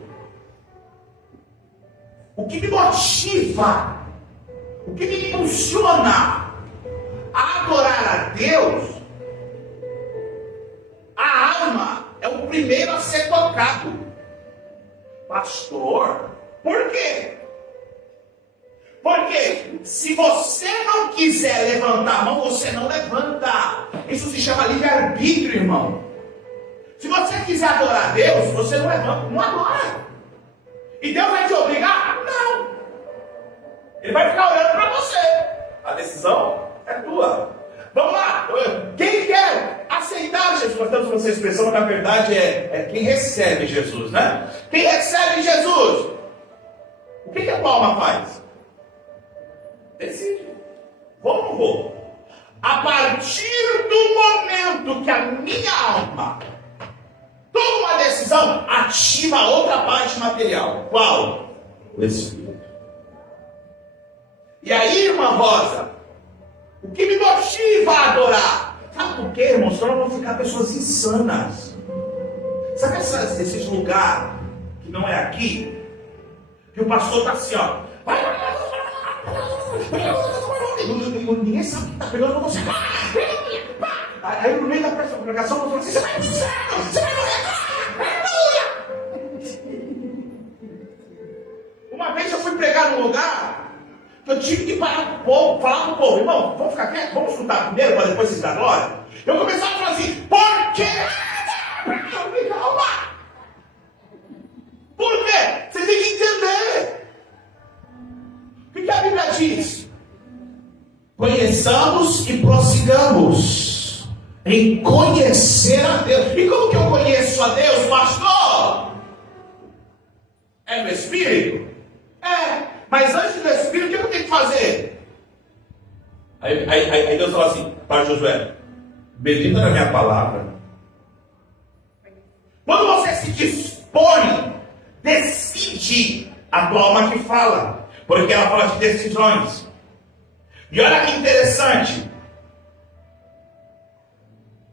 O que me motiva, o que me impulsiona a adorar a Deus, a alma é o primeiro a ser tocado. Pastor, por quê? Porque se você não quiser levantar a mão, você não levanta. Isso se chama livre-arbítrio, irmão. Se você quiser adorar a Deus, você não levanta, não adora. E Deus vai te obrigar? Não. Ele vai ficar olhando para você. A decisão é tua. Vamos lá. Quem quer aceitar Jesus? Nós temos essa expressão, mas na verdade é quem recebe Jesus, né? Quem recebe Jesus? O que a tua alma faz? Decide. Vou ou não vou? A partir do momento que a minha alma toma uma decisão, ativa outra parte material. Qual? O Espírito. E aí, irmã Rosa, o que me motiva a adorar? Sabe por quê, irmão? Senão vão ficar pessoas insanas. Sabe esses lugares que não é aqui? Que o pastor está assim, ó. Ninguém sabe o que está pegando você. Aí no meio da pregação, eu falo assim: você vai pro céu, você vai morrer. Uma vez eu fui pregar num lugar que eu tive que parar com o povo, falar com o povo: irmão, vamos ficar quietos, vamos escutar primeiro para depois vocês dar glória. Eu começava a falar assim: por quê? Calma. Por quê? Você tem que entender. O que a Bíblia diz? Conheçamos e prossigamos em conhecer a Deus. E como que eu conheço a Deus, pastor? É no Espírito? É. Mas antes do Espírito, o que eu tenho que fazer? Aí Deus fala assim para Josué: medita na minha palavra. Quando você se dispõe ti, a tua alma que fala, porque ela fala de decisões. E olha que interessante,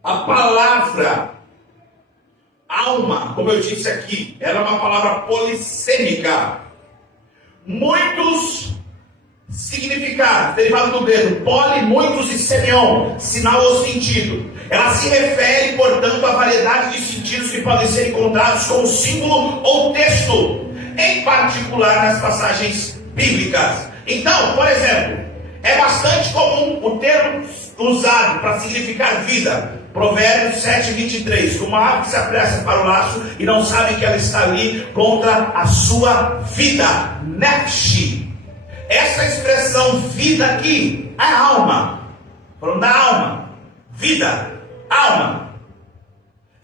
a palavra alma, como eu disse aqui, ela é uma palavra polissêmica. Muitos significados, derivado do grego, poli, muitos e semion, sinal ou sentido. Ela se refere, portanto, à variedade de sentidos que podem ser encontrados com o símbolo ou texto, em particular nas passagens bíblicas. Então, por exemplo, é bastante comum o termo usado para significar vida. Provérbios 7:23, como a ave que se apressa para o laço e não sabe que ela está ali contra a sua vida. Nefshi. Essa expressão vida aqui é alma. Falando da alma. Vida. Alma.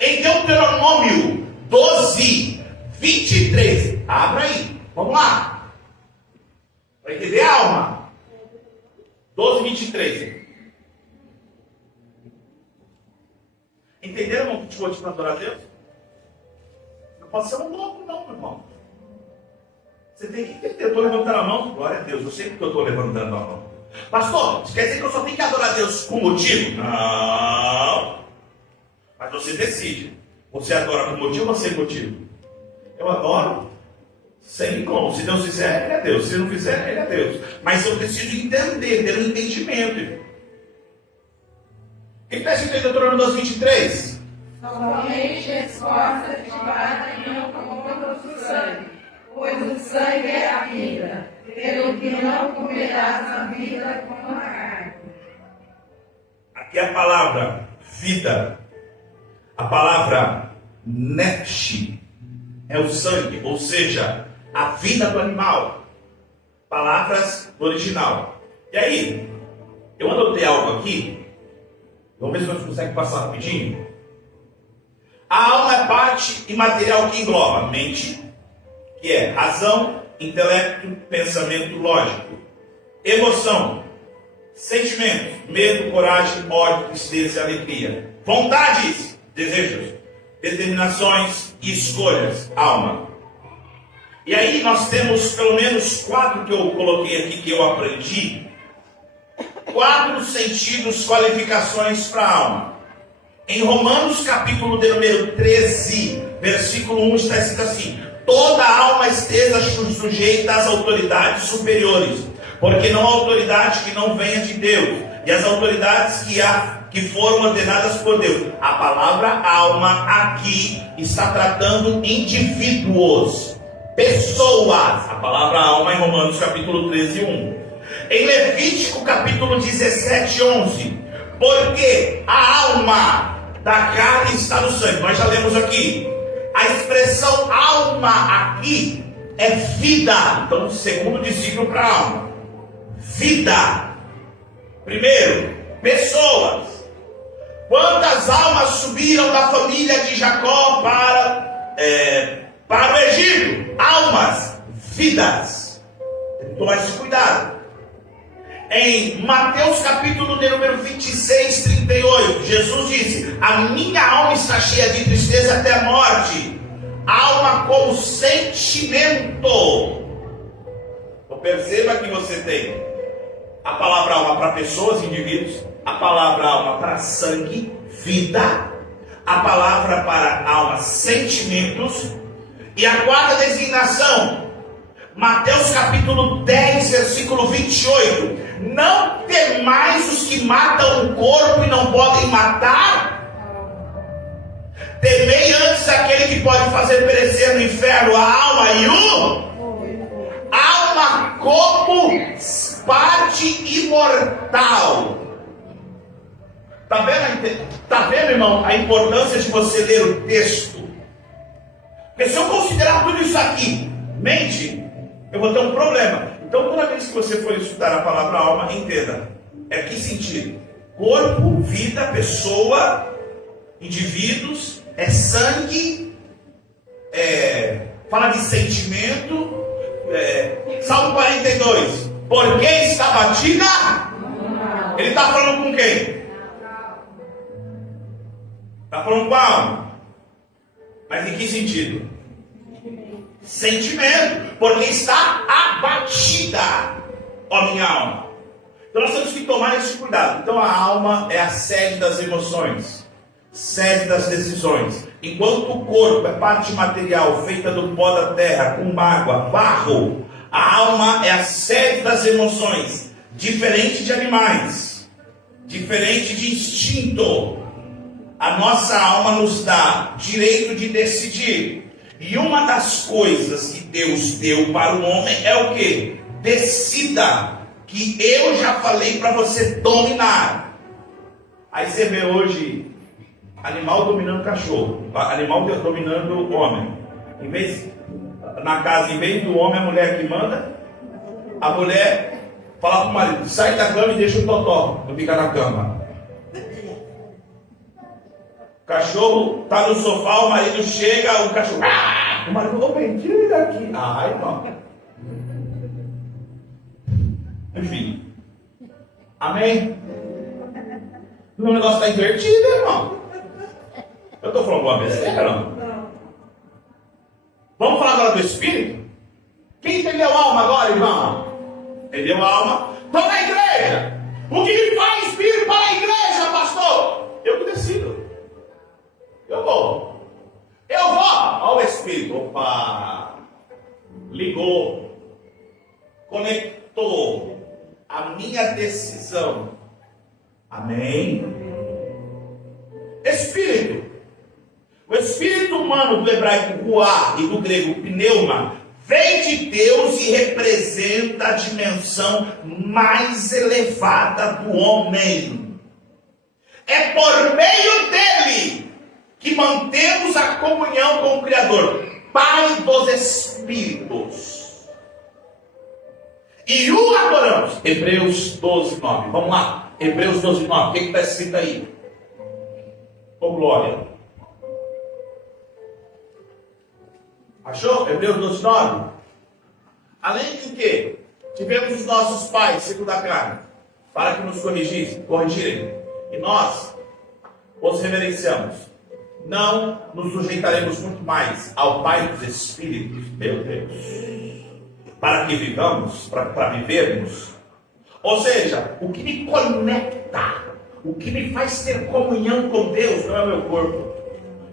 Em Deuteronômio 12:23. Abra aí. Vamos lá. Para entender a alma. 12:23. Entenderam, irmão, que te vou te adorar a Deus? Não pode ser um louco, não, meu irmão. Você tem que entender. Eu estou levantando a mão, glória a Deus. Eu sei porque eu estou levantando a mão. Pastor, isso quer dizer que eu só tenho que adorar a Deus com motivo? Não. Mas você decide. Você adora com motivo ou sem motivo? Eu adoro sem como. Se Deus fizer, ele é Deus. Se não fizer, ele é Deus. Mas eu preciso entender, ter um entendimento. O que está escrito em Deuteronômio 12:23? Somente esforça-te para que não comas o sangue, pois o sangue é a vida, pelo que não comerás a vida como a carne. Aqui é a palavra vida. A palavra nefshi é o sangue, ou seja, a vida do animal. Palavras do original. E aí, eu anotei algo aqui. Vamos ver se você consegue passar rapidinho. A alma é parte imaterial que engloba mente, que é razão, intelecto, pensamento lógico, emoção, sentimentos, medo, coragem, ódio, tristeza e alegria, vontades, desejos, determinações e escolhas, alma. E aí nós temos pelo menos 4 que eu coloquei aqui, que eu aprendi. 4 sentidos, qualificações para a alma. Em Romanos capítulo de número 13, versículo 1 está escrito assim: toda alma esteja sujeita às autoridades superiores, porque não há autoridade que não venha de Deus, e as autoridades que foram ordenadas por Deus. A palavra alma aqui está tratando indivíduos, pessoas. A palavra alma em Romanos capítulo 13, 1. Em Levítico capítulo 17, 11, porque a alma da carne está no sangue. Nós já lemos aqui. A expressão alma aqui é vida. Então, segundo discípulo para a alma. Vida. Primeiro, pessoas. Quantas almas subiram da família de Jacó para o Egito? Almas, vidas. Tem que tomar esse cuidado. Em Mateus capítulo de número 26, 38, Jesus disse: a minha alma está cheia de tristeza até a morte. Alma como sentimento. Então perceba que você tem a palavra alma para pessoas, indivíduos, a palavra alma para sangue, vida, a palavra para alma, sentimentos, e a quarta designação, Mateus capítulo 10, versículo 28. Não temais os que matam o corpo e não podem matar. Temei antes aquele que pode fazer perecer no inferno a alma e alma como parte imortal. Tá vendo, irmão, a importância de você ler o texto? Porque se eu considerar tudo isso aqui mente, eu vou ter um problema. Então, toda vez que você for estudar a palavra alma, entenda. É que sentido? Corpo, vida, pessoa, indivíduos, é sangue, fala de sentimento. Salmo 42. Por quem está batida? Ele está falando com quem? Está falando com a alma. Mas em que sentido? Sentimento, porque está abatida, ó minha alma. Então nós temos que tomar esse cuidado. Então a alma é a sede das emoções, sede das decisões. Enquanto o corpo é parte material feita do pó da terra, com água, barro, a alma é a sede das emoções, diferente de animais, diferente de instinto. A nossa alma nos dá direito de decidir. E uma das coisas que Deus deu para o homem é o quê? Decida, que eu já falei para você dominar. Aí você vê hoje animal dominando cachorro, animal dominando o homem. Na casa, em vez do homem, a mulher que manda, a mulher fala para o marido: sai da cama e deixa o totó, não fica na cama. O cachorro está no sofá, o marido chega, o cachorro... O marido: ô bem, tira ele daqui. Ai, não. Enfim. Amém? O meu negócio está invertido, irmão. Eu estou falando alguma besteira, não? Vamos falar agora do Espírito? Quem entendeu a alma agora, irmão? Entendeu a alma? Estou na igreja. O que me faz Espírito para a igreja, pastor? Eu que decido. Eu vou. Olha o Espírito. Opa! Ligou. Conectou a minha decisão. Amém? Espírito. O espírito humano do hebraico ruá e do grego pneuma vem de Deus e representa a dimensão mais elevada do homem. É por meio dele que mantemos a comunhão com o Criador, Pai dos Espíritos. E o adoramos. Hebreus 12, 9. Vamos lá. Hebreus 12, 9. O que está escrito aí? Ô glória. Achou? Hebreus 12, 9. Além de que tivemos os nossos pais, segundo a carne, para que nos corrigirem. E nós os reverenciamos. Não nos sujeitaremos muito mais ao Pai dos Espíritos, meu Deus, para que vivamos, para vivermos. Ou seja, o que me conecta, o que me faz ter comunhão com Deus não é meu corpo.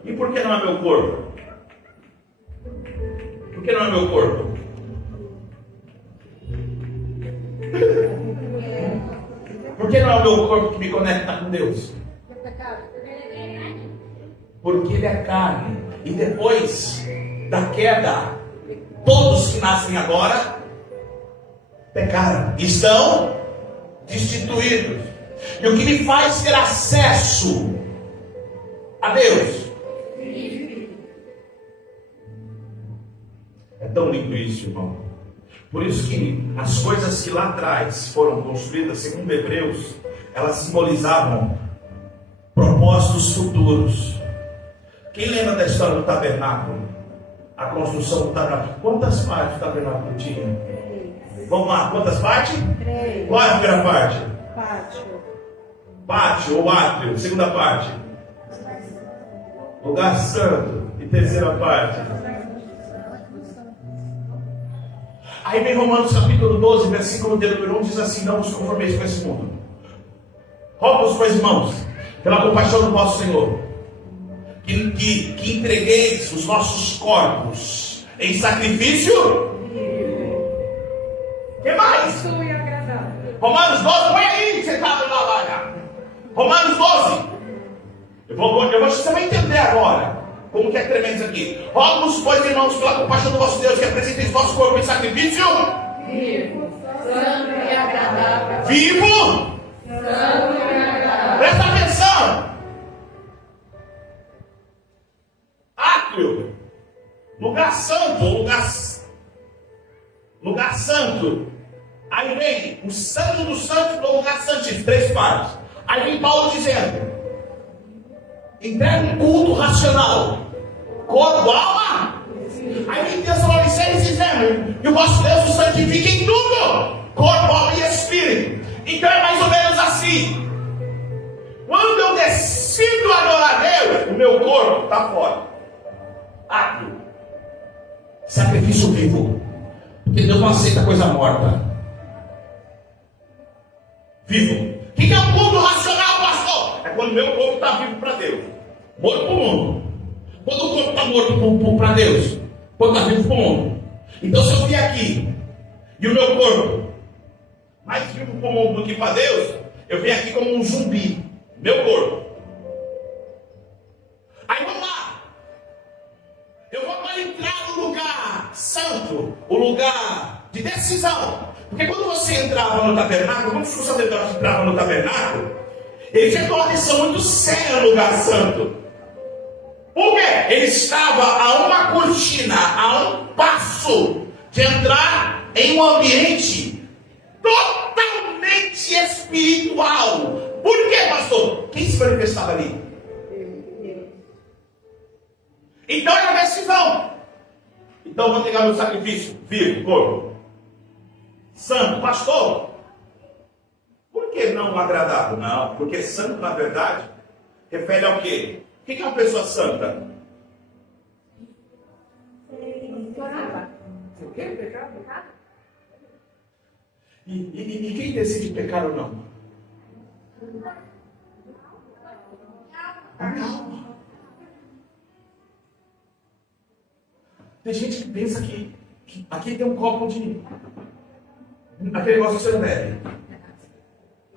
E por que não é meu corpo? Por que não é meu corpo? Por que não é o meu corpo que me conecta com Deus? Porque ele é carne. E depois da queda, todos que nascem agora pecaram, estão destituídos. E o que me faz ter acesso a Deus? É tão lindo isso, irmão. Por isso que as coisas que lá atrás foram construídas, segundo Hebreus, elas simbolizavam propósitos futuros. Quem lembra da história do tabernáculo? A construção do tabernáculo. Quantas partes o tabernáculo tinha? Vamos lá, quantas partes? 3. Qual é a primeira parte? Pátio. Pátio ou átrio. Segunda parte? Lugar santo. E terceira parte? Aí vem Romanos capítulo 12, versículo de número 1, diz assim: não vos conformeis com esse mundo. Rogo-vos, pois, irmãos, pela compaixão do vosso Senhor, que entregueis os nossos corpos em sacrifício. O que mais? Romanos 12, põe aí, você está lá. Romanos 12. Você vai entender agora como que é tremendo isso aqui. Rogo-vos, pois, irmãos, pela compaixão do vosso Deus, que apresenteis vosso corpo em sacrifício Vivo, santo e agradável. vivo. Santo e agradável. Presta atenção. Átrio, lugar santo, lugar santo. Aí vem o santo do santo do lugar santíssimo, 3 partes. Aí vem Paulo dizendo: entrega um culto racional, corpo, alma. Aí vem Tessalonicenses dizendo: e o vosso Deus o santifica em tudo, corpo, alma e espírito. Então é mais ou menos assim. Quando eu decido adorar Deus, o meu corpo está fora. Átrio. Sacrifício vivo. Porque Deus não aceita coisa morta. Vivo. O que é um culto racional, pastor? É quando o meu corpo está vivo para Deus. Morto para o mundo. Quando o corpo está morto para Deus. Quando está vivo para o mundo. Então se eu vier aqui e o meu corpo mais vivo para o mundo do que para Deus, eu venho aqui como um zumbi. Meu corpo. Aí vamos lá. Eu vou para entrar no lugar santo, o lugar de decisão. Porque quando você entrava no tabernáculo, quando você entrava no tabernáculo, ele tinha uma decisão muito séria no lugar santo. Por quê? Ele estava a uma cortina, a um passo de entrar em um ambiente totalmente espiritual. Por quê, pastor? Quem se manifestava ali? Então era decisão. Então eu vou pegar meu sacrifício vivo, corpo santo, pastor. Por que não agradável? Não, porque santo na verdade refere ao quê? O que é uma pessoa santa? O quê? Pecado? E quem decide pecar ou não? A alma. Tem gente que pensa que aqui tem um copo de... aquele negócio que você não bebe.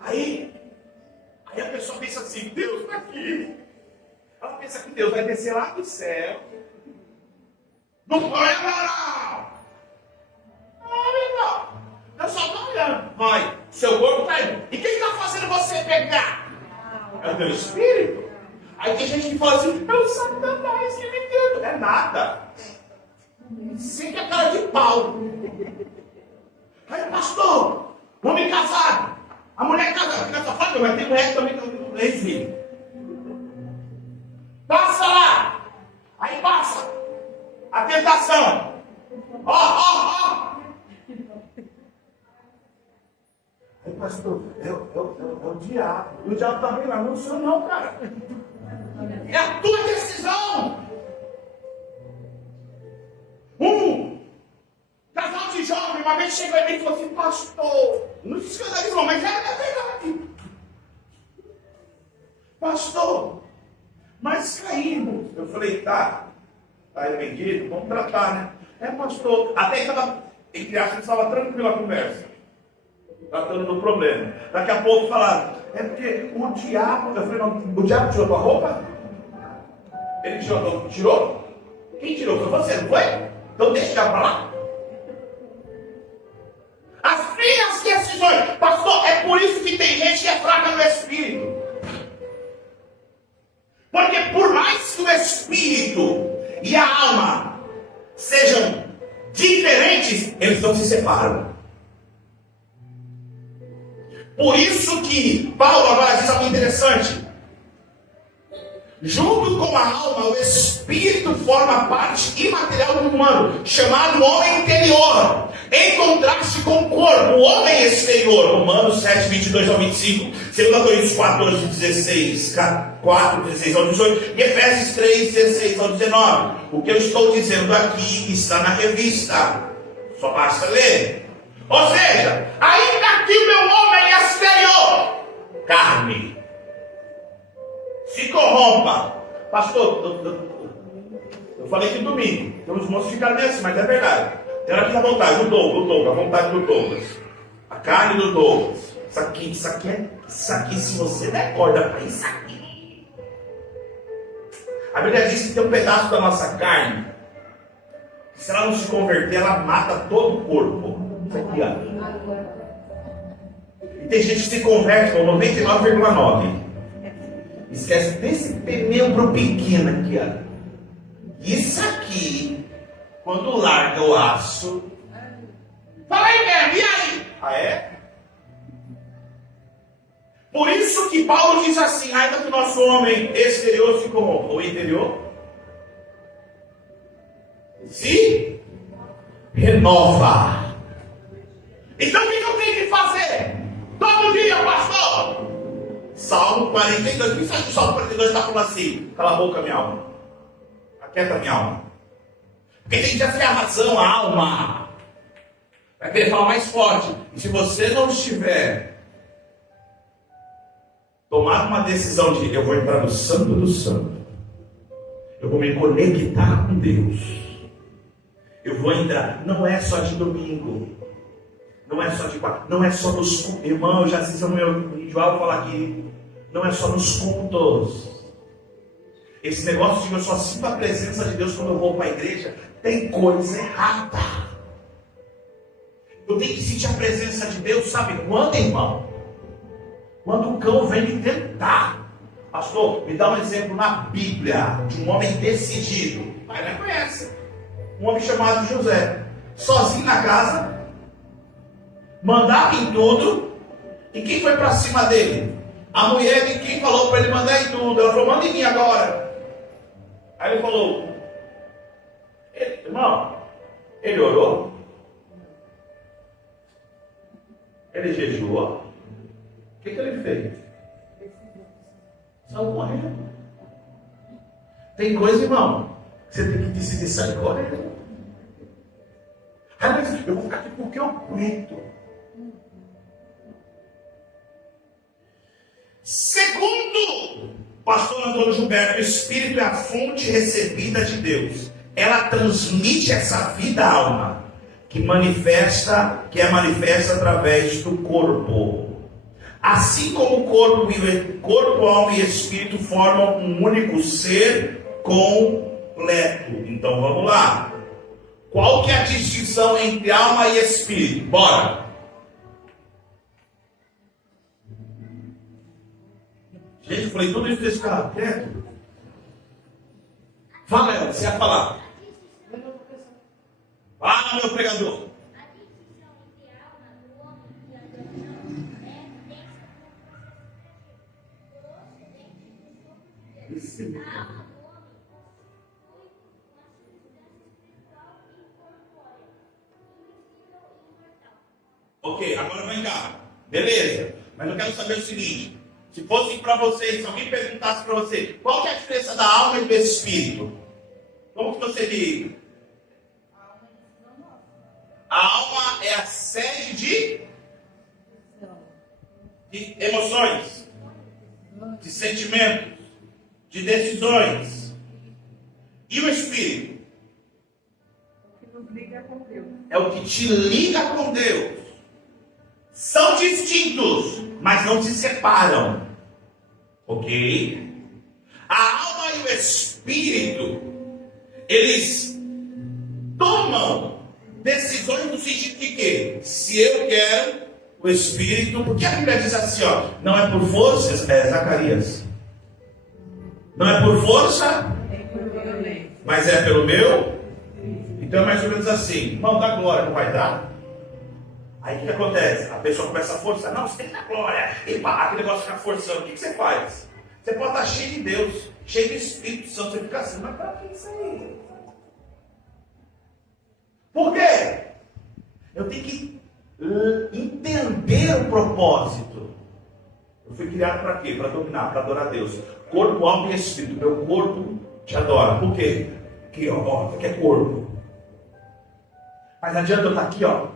Aí a pessoa pensa assim, Deus está aqui. Ela pensa que Deus vai descer lá do céu. Não vai agora! Não, irmão. Deus só está olhando. Vai, seu corpo está indo. E quem está fazendo você pegar? É o teu espírito. Aí tem gente que fala assim, é o Satanás que me deu. É nada. Sempre a cara de pau. Aí, pastor, homem casado, a mulher casada, fica só falando, mas tem mulher também que não tem filho. Passa lá. Aí passa a tentação. Ó. Aí, pastor, é o diabo. E o diabo tá bem lá, não sou não, cara. É a tua decisão. Casal de jovem, uma vez chegou em mim e falou assim, pastor, não se escandalizou, mas era verdade. Pastor, mas caímos. Eu falei, tá arrependido, vamos tratar, né? É, pastor, até que estava, entre aspas, estava tranquila a conversa, tratando do problema. Daqui a pouco falaram, é porque o diabo, eu falei, não, o diabo tirou tua roupa? Ele tirou? Quem tirou? Foi você, não foi? Então deixa o diabo pra lá. As minhas decisões, pastor, é por isso que tem gente que é fraca no espírito. Porque por mais que o espírito e a alma sejam diferentes, eles não se separam. Por isso que Paulo agora diz algo interessante. Junto com a alma, o espírito forma parte imaterial do humano, chamado homem interior, em contraste com o corpo, o homem exterior. Romanos 7, 22 ao 25, 2 Coríntios 14, 16, 4, 16 ao 18, e Efésios 3, 16 ao 19. O que eu estou dizendo aqui está na revista, só basta ler. Ou seja, ainda que o meu homem exterior, carne, se corrompa. Pastor, eu falei que domingo, tem uns moços que ficaram bem assim, mas é verdade. Tem hora que dá vontade, do Douglas, a vontade do Douglas, a carne do Douglas. Isso aqui, se você der corda para isso aqui. A Bíblia diz que tem um pedaço da nossa carne, que se ela não se converter, ela mata todo o corpo. Isso aqui, ó. E tem gente que se converte com 99,9. Esquece desse membro pequeno aqui, ó. Isso aqui, quando larga o aço. Fala aí mesmo, e aí? Ah, é? Por isso que Paulo diz assim, ainda que o nosso homem exterior se corrompa, o interior se renova. Então o que eu tenho que fazer? Todo dia, pastor. Salmo 42, quem sabe que o Salmo 42 está falando assim, cala a boca minha alma, aquieta minha alma. Porque tem que desafiar a razão, a alma. Vai querer falar mais forte. E se você não estiver tomado uma decisão de eu vou entrar no santo do santo, eu vou me conectar com Deus, eu vou entrar, não é só de domingo, não é só de quarta, não é só nos cultos, irmão, eu já assisti o meu vídeo, vou falar aqui, não é só nos cultos. Esse negócio de eu só sinto a presença de Deus quando eu vou para a igreja, tem coisa errada. Eu tenho que sentir a presença de Deus, sabe quando, irmão? Quando o cão vem me tentar. Pastor, me dá um exemplo na Bíblia de um homem decidido. Mas não conhece. Um homem chamado José, sozinho na casa, mandava em tudo. E quem foi para cima dele? A mulher de quem falou para ele mandar em tudo. Ela falou, manda em mim agora. Aí ele falou, irmão, ele orou, ele jejuou, o que ele fez? Saiu correndo. Tem coisa, irmão, que você tem que decidir sair correndo. Mas eu vou ficar aqui porque eu aguento. Segundo pastor Antônio Gilberto, o Espírito é a fonte recebida de Deus. Ela transmite essa vida à alma, que é manifesta através do corpo. Assim como o corpo, alma e espírito formam um único ser completo. Então vamos lá. Qual que é a distinção entre alma e espírito? Bora. Gente, eu falei tudo isso desse cara, quieto. Fala, ela, você ia falar. Fala, meu pregador. Ok, agora vem cá. Beleza. Mas eu quero saber o seguinte. Se fosse para vocês, se alguém perguntasse para você, qual que é a diferença da alma e do espírito? Como que você diria? A alma é a sede de emoções, de sentimentos, de decisões. E o espírito? O que nos liga com Deus. É o que te liga com Deus. São distintos, mas não se separam. Ok? A alma e o espírito, eles tomam decisões no sentido de que, se eu quero o espírito, porque a Bíblia diz assim, ó, não é por força, Zacarias, não é por força, mas é pelo meu. Então é mais ou menos assim, irmão, dá glória, não vai dar? Aí o que acontece? A pessoa começa a forçar. Não, você tem que dar glória. E pá, aquele negócio fica forçando. O que você faz? Você pode estar cheio de Deus, cheio do Espírito Santo. Você fica assim, mas para que isso aí? Por quê? Eu tenho que entender o propósito. Eu fui criado para quê? Para dominar, para adorar a Deus. Corpo, alma e espírito. Meu corpo te adora. Por quê? Aqui, ó, aqui é corpo. Mas não adianta eu estar aqui, ó.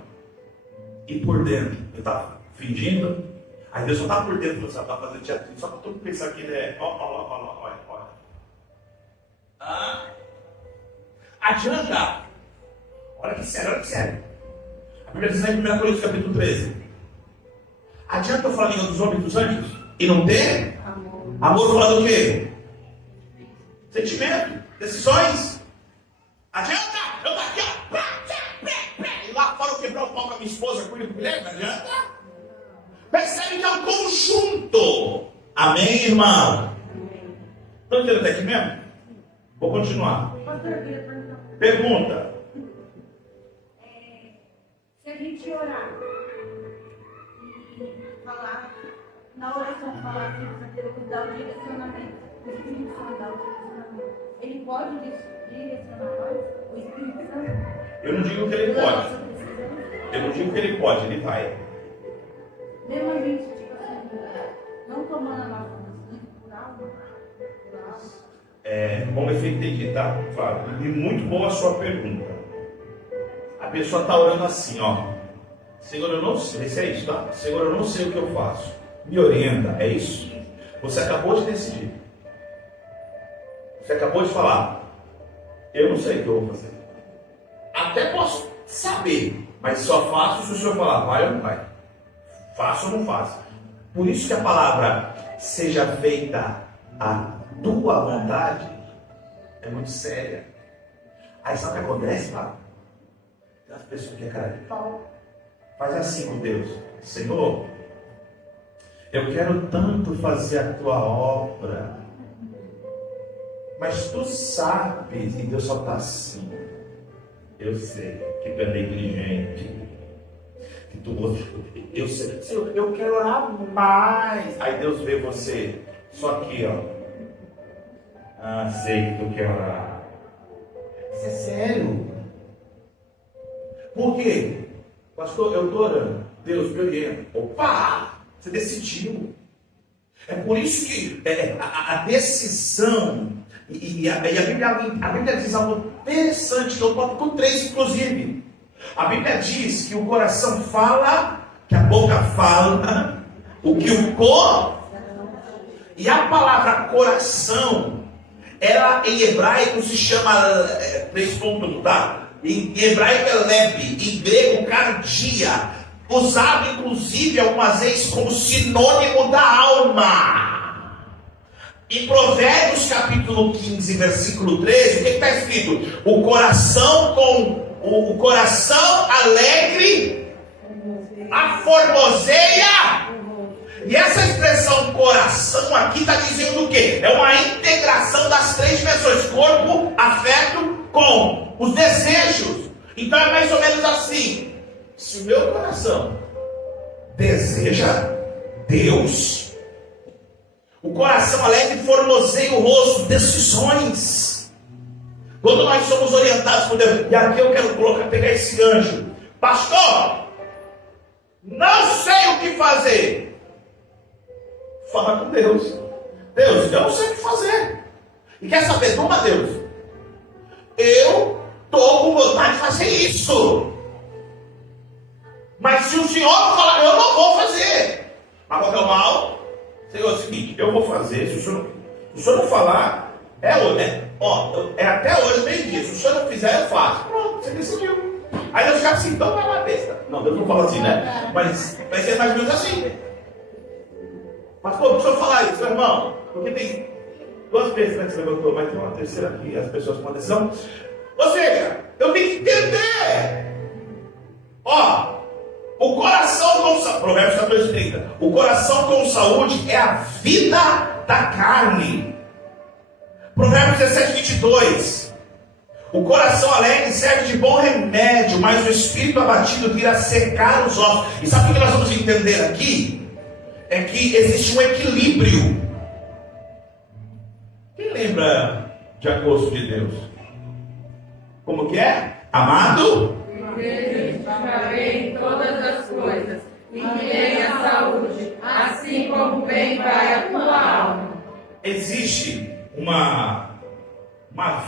E por dentro, eu estava fingindo, aí Deus só está por dentro, você está fazendo teatro, só para todo mundo pensar que ele é, olha. Adianta, olha que sério. A Bíblia diz em 1 Coríntios capítulo 13, adianta eu falar a língua dos homens e dos anjos, e não ter amor falar do quê? Sentimento, decisões. Adianta, eu estou aqui, ó. Lá fora eu quebrar o pau com a minha esposa, com o Guilherme, não adianta? Percebe que é um conjunto. Amém, irmão? Estão entendendo até aqui mesmo? Vou continuar. Pergunta. Se a gente orar e falar, na oração falar que Deus nos dá o direcionamento, o Espírito Santo dá o direcionamento, ele pode direcionar nós, o Espírito Santo? Eu não digo que ele pode. Eu não digo que ele pode, ele vai. Mesmo a gente, tipo assim, não tomando a nossa por alma, Vamos ver se eu entendi, tá, Flávio? E muito boa a sua pergunta. A pessoa está orando assim, ó. Senhor, eu não sei, esse é isso, tá? Senhor, eu não sei o que eu faço. Me orienta, é isso? Você acabou de decidir. Você acabou de falar. Eu não sei o que eu vou fazer. Até posso saber, mas só faço se o Senhor falar, vai ou não vai. Faço ou não faço. Por isso que a palavra seja feita a tua vontade é muito séria. Aí sabe o que acontece, Fábio? Tem as pessoas que é cara de pau. Faz assim com Deus. Senhor, eu quero tanto fazer a tua obra, mas tu sabes, e Deus só está assim. Eu sei que tu é negligente, que tu, eu sei, Senhor, eu quero orar mais. Aí Deus vê você só aqui, ó. Ah, sei que tu quer orar. Isso é sério. Por quê? Pastor, eu estou orando. Deus me orienta. Opa! Você decidiu. É por isso que a decisão, e a Bíblia diz algo interessante, que é o tópico 3, inclusive. A Bíblia diz que o coração fala, que a boca fala, o que o corpo. E a palavra coração, ela em hebraico se chama 3 pontos, tá? Em hebraico é lebe, em grego cardia, usado inclusive algumas vezes como sinônimo da alma. Em Provérbios capítulo 15, versículo 13, o que está escrito? O coração alegre aformoseia. E essa expressão coração aqui está dizendo o quê? É uma integração das 3 dimensões: corpo, afeto com os desejos. Então é mais ou menos assim: se o meu coração deseja Deus, o coração alegre formoseia o rosto, decisões. Quando nós somos orientados por Deus, e aqui eu quero pegar esse anjo, pastor, não sei o que fazer. Fala com Deus. Deus, eu não sei o que fazer. E quer saber, toma Deus. Eu estou com vontade de fazer isso. Mas se o Senhor não falar, eu não vou fazer. Mas qual que é o mal? Senhor, é o seguinte, eu vou fazer. Se o Senhor não falar, é hoje, né? É até hoje, meio-dia. Se o Senhor não fizer, eu faço. Pronto, você decidiu. Aí Deus já assim, então vai lá, besta. Não, Deus não fala assim, né? Mas vai ser mais ou menos assim. Mas, pô, deixa eu falar isso, meu irmão. Porque tem 2 vezes que você levantou, mas tem uma terceira aqui, as pessoas com decisão. Ou seja, eu tenho que entender. O coração com saúde, Provérbios 14:30. O coração com saúde é a vida da carne. Provérbios 17:22. O coração alegre serve de bom remédio, mas o espírito abatido vira secar os ossos. E sabe o que nós vamos entender aqui? É que existe um equilíbrio. Quem lembra de agosto de Deus? Como que é? Amado? Desejarei em todas as coisas e tenha saúde, assim como bem vai a tua alma. Existe uma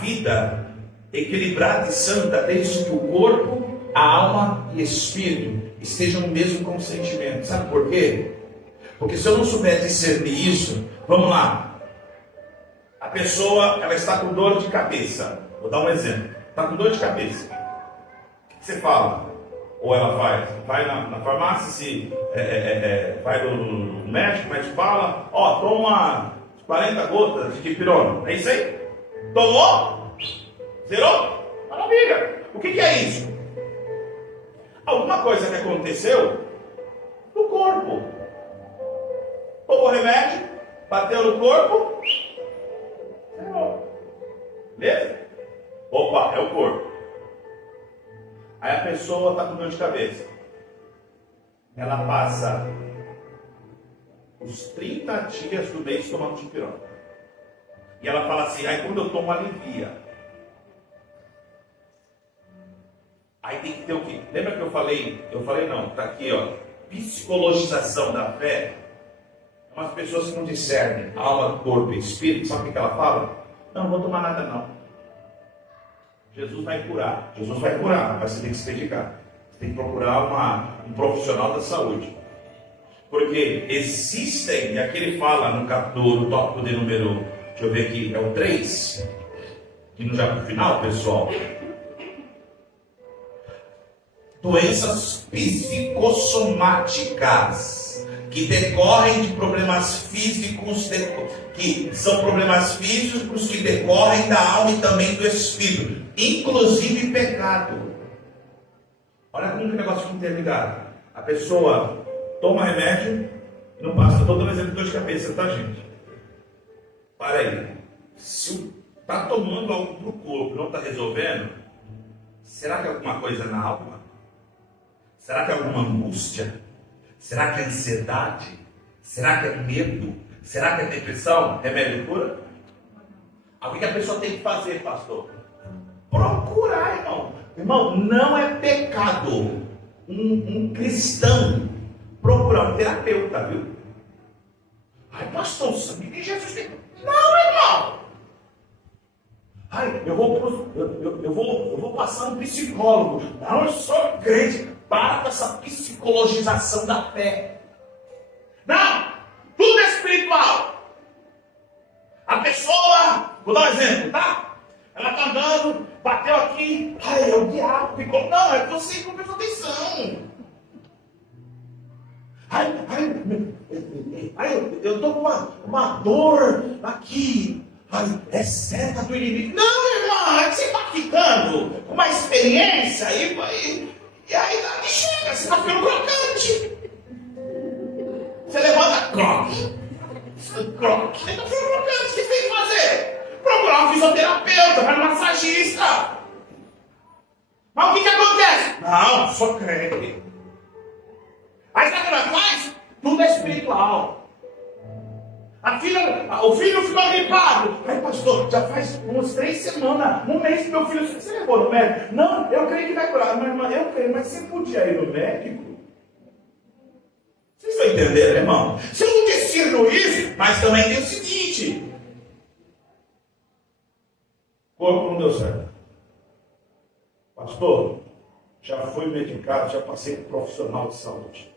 vida equilibrada e santa desde que o corpo, a alma e espírito estejam no mesmo consentimento. Sabe por quê? Porque se eu não souber discernir isso, vamos lá. A pessoa, ela está com dor de cabeça. Vou dar um exemplo. Está com dor de cabeça. O que você fala? Ou ela vai na farmácia, vai no médico, o médico fala, toma 40 gotas de dipirona. É isso aí? Tomou? Zerou? Maravilha. O que é isso? Alguma coisa que aconteceu no corpo. Tomou remédio, bateu no corpo, zerou. Beleza? Opa, é o corpo. Aí a pessoa está com dor de cabeça. Ela passa os 30 dias do mês tomando dipirona. E ela fala assim, aí quando eu tomo alivia. Aí tem que ter o quê? Lembra que eu falei? Eu falei não, está aqui psicologização da fé. Umas pessoas que não discernem alma, corpo e espírito, sabe o que ela fala? Não vou tomar nada não. Jesus vai curar, mas você tem que se dedicar. Você tem que procurar um profissional da saúde. Porque existem, e aqui ele fala no tópico de número, deixa eu ver aqui, é o 3, indo já para o final, pessoal. Doenças psicossomáticas, que decorrem de problemas físicos, que são problemas físicos que decorrem da alma e também do espírito, inclusive pecado. Olha como que o negócio fica interligado. A pessoa toma remédio e não passa. Estou dando exemplo de dor de cabeça, tá, gente? Para aí. Se está tomando algo para o corpo e não está resolvendo, será que é alguma coisa na alma? Será que é alguma angústia? Será que é ansiedade? Será que é medo? Será que é depressão? Remédio cura? O que a pessoa tem que fazer, pastor? Procurar, irmão. Irmão, não é pecado um cristão procurar um terapeuta, viu? Ai, pastor, o sangue de Jesus tem. Não, irmão. Ai, eu vou passar um psicólogo. Não, eu sou crente. Para com essa psicologização da fé. Não, tudo é espiritual. A pessoa, vou dar um exemplo, tá? Ela está andando, bateu aqui, ai, é o diabo, ficou. Não, é você que não prestou atenção. Eu estou com uma dor aqui. Ai, é seta do inimigo. Não, irmão, é que você está ficando com uma experiência e aí chega, você está ficando crocante. Você levanta, croque. Você está ficando crocante. O que você tem que fazer? Procurar um fisioterapeuta, vai no massagista. Mas o que acontece? Não, sou crente. Aí sabe o que ela faz? Tudo é espiritual. O filho ficou gripado. Ai, pastor, já faz umas 3 semanas, um mês que meu filho. Você levou no médico? Não, eu creio que vai curar. Mas irmã, eu creio, mas você podia ir no médico? Vocês estão entendendo, irmão? Se eu não discerno isso, mas também tem o seguinte: o corpo não deu certo. Pastor, já fui medicado, já passei com um profissional de saúde.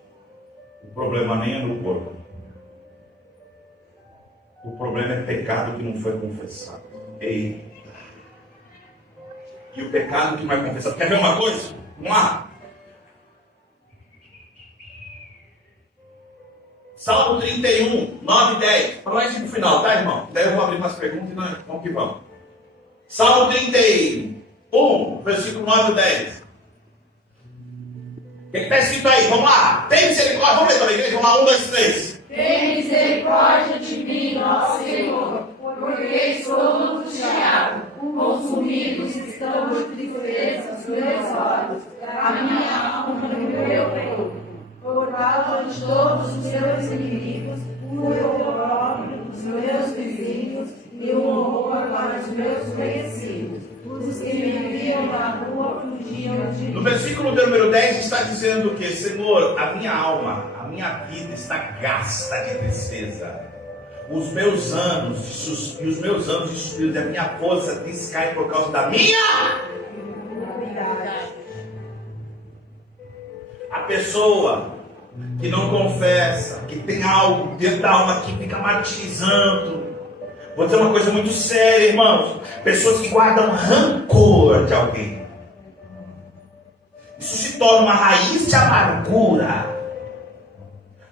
O problema nem é no corpo. O problema é pecado que não foi confessado. Eita! E o pecado que não é confessado. Quer ver uma coisa? Vamos lá. Salmo 31, 9 e 10. Para lá no final, tá, irmão? Daí eu vou abrir umas perguntas e nós vamos que vamos. Salmo 31, versículo 9 e 10. O que está escrito aí? Vamos lá. Tem misericórdia. Vamos ler para a igreja. Vamos lá. 1, 2, 3. Tem misericórdia de mim, nosso Senhor, porque sou angustiado, consumidos estão de tristeza os meus olhos, a minha alma no meu peito, por causa de todos os meus inimigos, o opróbrio dos meus vizinhos e o horror para os meus conhecidos. Os que me viam na rua fugiam de mim. No versículo número 10 está dizendo que, Senhor, a minha alma, a minha vida está gasta de tristeza. Os meus anos de suspiro, a minha força descai por causa da minha. A pessoa que não confessa, que tem algo dentro da alma que fica martirizando. Vou dizer uma coisa muito séria, irmãos. Pessoas que guardam rancor de alguém. Isso se torna uma raiz de amargura.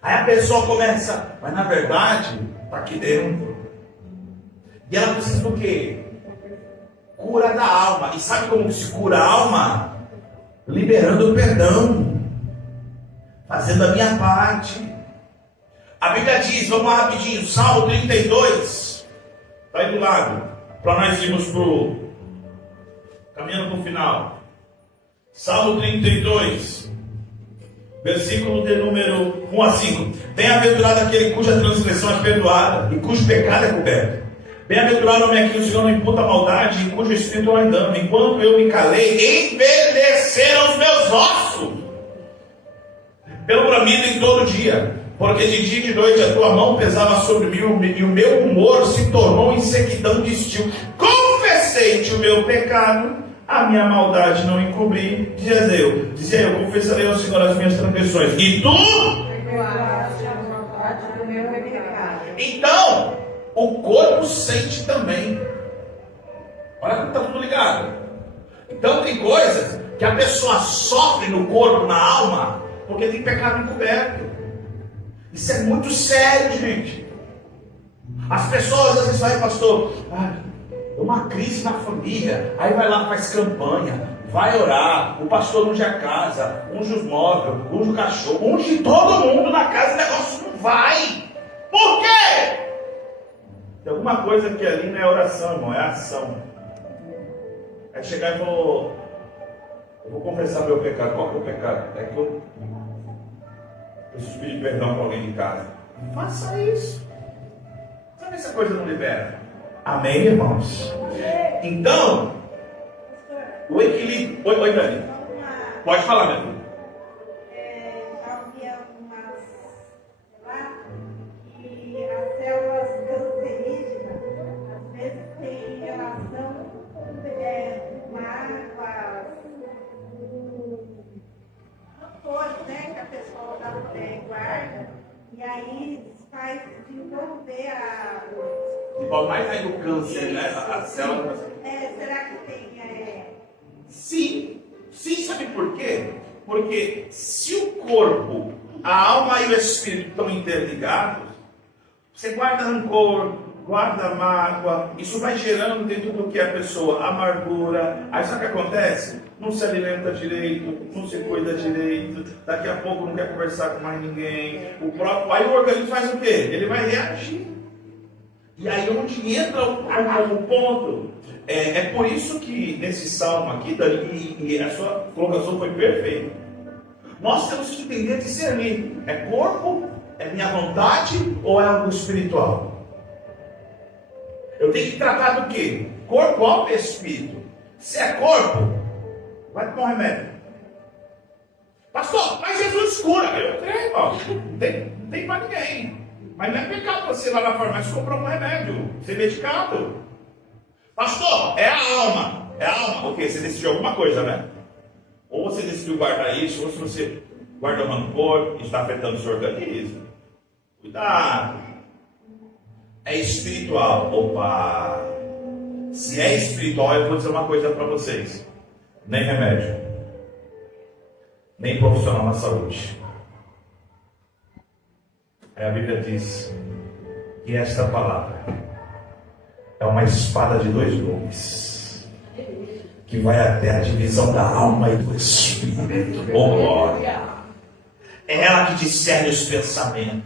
Aí a pessoa começa, mas na verdade, está aqui dentro. E ela precisa do quê? Cura da alma. E sabe como se cura a alma? Liberando o perdão. Fazendo a minha parte. A Bíblia diz, vamos lá rapidinho, Salmo 32. Está aí do lado. Para nós irmos caminhando para o final. Salmo 32. Versículo de número 1 a 5. Bem-aventurado aquele cuja transgressão é perdoada e cujo pecado é coberto. Bem-aventurado o homem a quem o Senhor não imputa maldade e cujo espírito não é dano. Enquanto eu me calei, envelheceram os meus ossos. pelo bramido em todo dia, porque de dia e de noite a tua mão pesava sobre mim, e o meu humor se tornou em sequidão de estio. Confessei-te o meu pecado, a minha maldade não encobri. Dizia eu, confessarei ao Senhor as minhas transgressões, e tu? Perdoaste a maldade do meu pecado. Então, o corpo sente também. Olha como está tudo ligado. Então tem coisas que a pessoa sofre no corpo, na alma, porque tem pecado encoberto. Isso é muito sério, gente. As pessoas às vezes falam, pastor, uma crise na família. Aí vai lá, faz campanha, vai orar, o pastor unge a casa, unge os móveis, unge o cachorro, unge todo mundo na casa, o negócio não vai. Por quê? Tem alguma coisa que ali não é oração, irmão, é ação. É chegar e falar, eu vou confessar meu pecado. Qual que é o pecado? É que eu preciso pedir perdão para alguém de casa. Faça isso. Sabe se a coisa não libera? Amém, irmãos? Então, o equilíbrio. Oi, Dani. Pode falar, meu filho. Havia umas relatos que as células cancerígenas às vezes têm relação com mágoas, com rancores, né, que a pessoa da mulher guarda, e aí faz desenvolver a. Mais aí do câncer, né? A célula. Será que tem. Sim, sabe por quê? Porque se o corpo, a alma e o espírito estão interligados, você guarda rancor, guarda mágoa, isso vai gerando dentro do que é a pessoa, amargura. Aí sabe o que acontece? Não se alimenta direito, não se cuida direito, daqui a pouco não quer conversar com mais ninguém. Aí o organismo faz o quê? Ele vai reagir. E aí onde entra o ponto? É por isso que nesse salmo aqui, Dani, e a sua colocação foi perfeita. Nós temos que entender, discernir. É corpo? É minha vontade? Ou é algo espiritual? Eu tenho que tratar do quê? Corpo, alma e espírito. Se é corpo, vai tomar um remédio. Pastor, mas Jesus cura. Eu creio, irmão. Não tem para ninguém. Mas não é pecado você lá na farmácia comprar um remédio, ser medicado. Pastor, é a alma. É a alma. Ok, você decidiu alguma coisa, né? Ou você decidiu guardar isso, ou se você guarda rancor, está afetando o seu organismo. Cuidado. É espiritual. Opa! Se é espiritual, eu vou dizer uma coisa para vocês. Nem remédio. Nem profissional na saúde. A Bíblia diz que esta palavra é uma espada de dois gumes, que vai até a divisão da alma e do espírito. Oh, glória! É ela que discerne os pensamentos.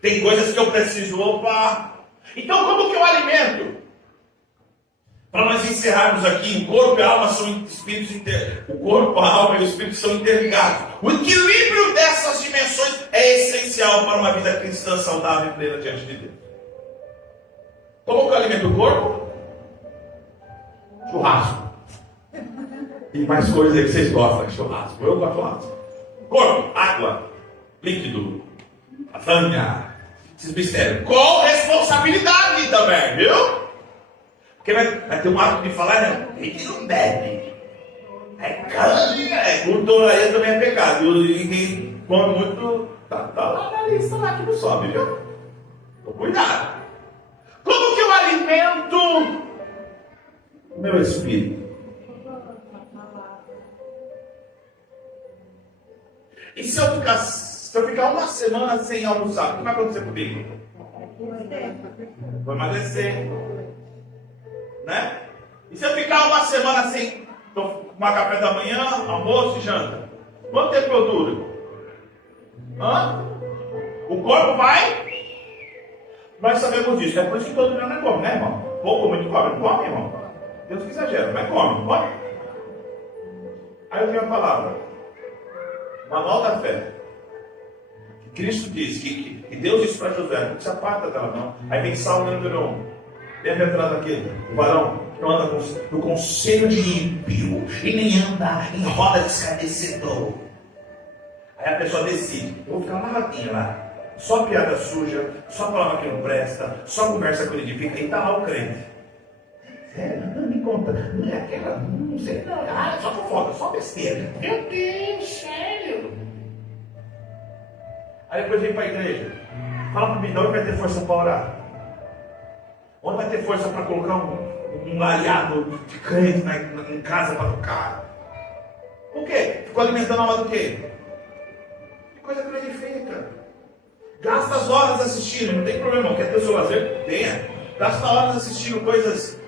Tem coisas que eu preciso, Então como que eu alimento? Para nós encerrarmos aqui, o corpo e a alma são espíritos o corpo, a alma e o espírito são interligados. O equilíbrio dessas dimensões é essencial para uma vida cristã saudável e plena diante de Deus. Como que eu alimento o corpo? Churrasco. E mais coisas aí que vocês gostam de churrasco. Eu gosto de churrasco. Corpo, água, líquido, lasanha, esses mistérios. Com responsabilidade também, viu? Porque vai ter um hábito de falar, né? A gente não bebe. É carne, gordura aí também é pecado. E quem come muito, tá lá na lista lá que não sobe, viu? Então, cuidado. Como que eu alimento o meu espírito? E se eu ficar uma semana sem almoçar, o que vai acontecer comigo? Vou emagrecer. Né? E se eu ficar uma semana sem tomar café da manhã, almoço e janta? Quanto tempo eu duro? O corpo vai? Nós sabemos disso. É por isso que todo mundo não come, né, irmão? Pouco, muito come. Não come, irmão? Deus que exagera, mas come, pode? Aí eu tenho a palavra. Manual da fé. Cristo diz que Deus disse para José, não se aparta dela não. Aí vem Saulo e número 1. Bem-aventurado aquele, o varão que não anda no conselho de ímpio e nem anda em roda de escarnecedor. Aí a pessoa decide, eu vou ficar amarradinha lá. Só piada suja, só palavra que não presta, só conversa que não edifica, e tá lá o crente. Sério? Não me conta. Não é aquela, não sei não. Ah, é só fofoca, só besteira. Meu Deus, sério. Aí depois vem para a igreja. Fala para mim, de onde vai ter força para orar? Onde vai ter força para colocar um aliado de crente em casa para tocar? O quê? Ficou alimentando a alma do quê? Que coisa que não edifica. Gasta as horas assistindo, não tem problema, não. Quer ter o seu lazer? Tenha. Gasta horas assistindo coisas,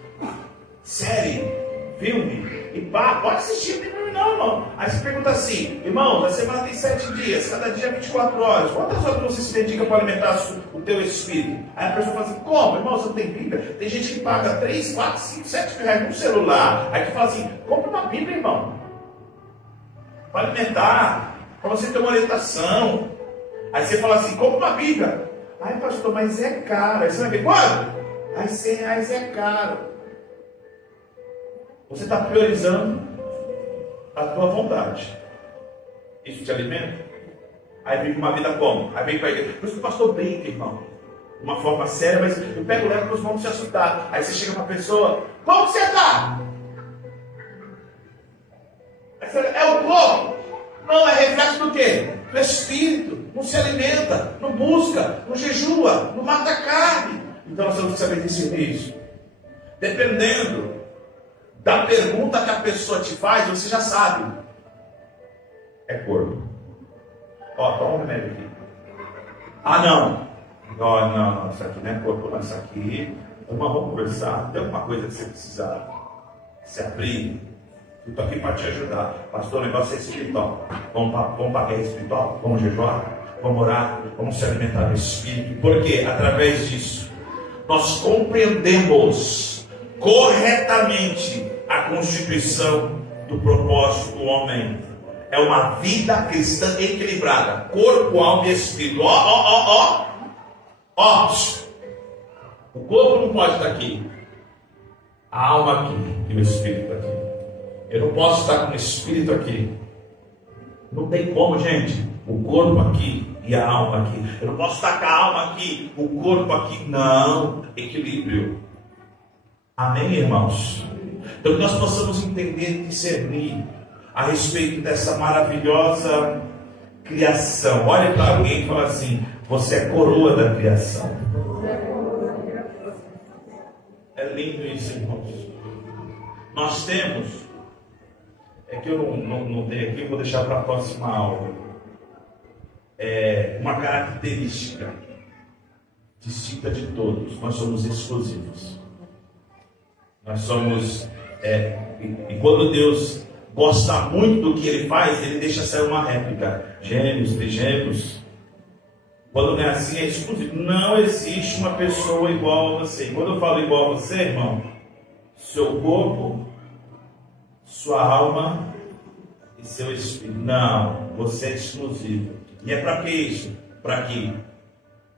série, filme, e pá, pode assistir, não tem problema não, irmão. Aí você pergunta assim, irmão, a semana tem 7 dias, cada dia 24 horas, quantas horas você se dedica para alimentar o teu espírito? Aí a pessoa fala assim, como, irmão, você não tem Bíblia? Tem gente que paga 3, 4, 5, 7 mil reais no celular, aí que fala assim, compra uma Bíblia, irmão, para alimentar, para você ter uma orientação. Aí você fala assim, compra uma Bíblia. Ai, pastor, mas é caro. Aí você vai ver, quanto? Ai, R$100 é caro. Você está priorizando a tua vontade. Isso te alimenta? Aí vem uma vida como? Aí vem para a igreja. Por isso que o pastor brinca, irmão. De uma forma séria, mas eu pego o leve para os irmãos se assustar. Aí você chega para a pessoa, como você está? Aí você fala, é o corpo? Não, é reflexo do quê? Do espírito. Não se alimenta, não busca, não jejua, não mata a carne. Então nós temos que saber discernir isso. Dependendo da pergunta que a pessoa te faz, você já sabe. É corpo. Ó, toma um remédio aqui. Ah, não. Não, isso aqui não é corpo, não. Isso aqui, vamos conversar. Tem alguma coisa que você precisa se abrir? Eu estou aqui para te ajudar. Pastor, o negócio é espiritual. Vamos para a guerra espiritual? Vamos jejuar? Vamos orar? Vamos se alimentar do Espírito? Porque através disso, nós compreendemos corretamente a constituição do propósito do homem. É uma vida cristã equilibrada. Corpo, alma e espírito. Ó. O corpo não pode estar aqui. A alma aqui e o espírito aqui. Eu não posso estar com o espírito aqui. Não tem como, gente. O corpo aqui e a alma aqui. Eu não posso estar com a alma aqui, o corpo aqui. Não. Equilíbrio. Amém, irmãos? Então que nós possamos entender e discernir a respeito dessa maravilhosa criação. Olha para alguém e fala assim, você é coroa da criação. É lindo isso, irmãos. Nós temos... É que eu não tenho aqui, eu vou deixar para a próxima aula. É uma característica distinta de todos. Nós somos exclusivos. Nós somos... e quando Deus gosta muito do que Ele faz, Ele deixa sair uma réplica. Gêmeos, trigêmeos. Quando não é assim, é exclusivo. Não existe uma pessoa igual a você. E quando eu falo igual a você, irmão, seu corpo... sua alma e seu espírito. Não, você é exclusivo. E é para que isso? Para que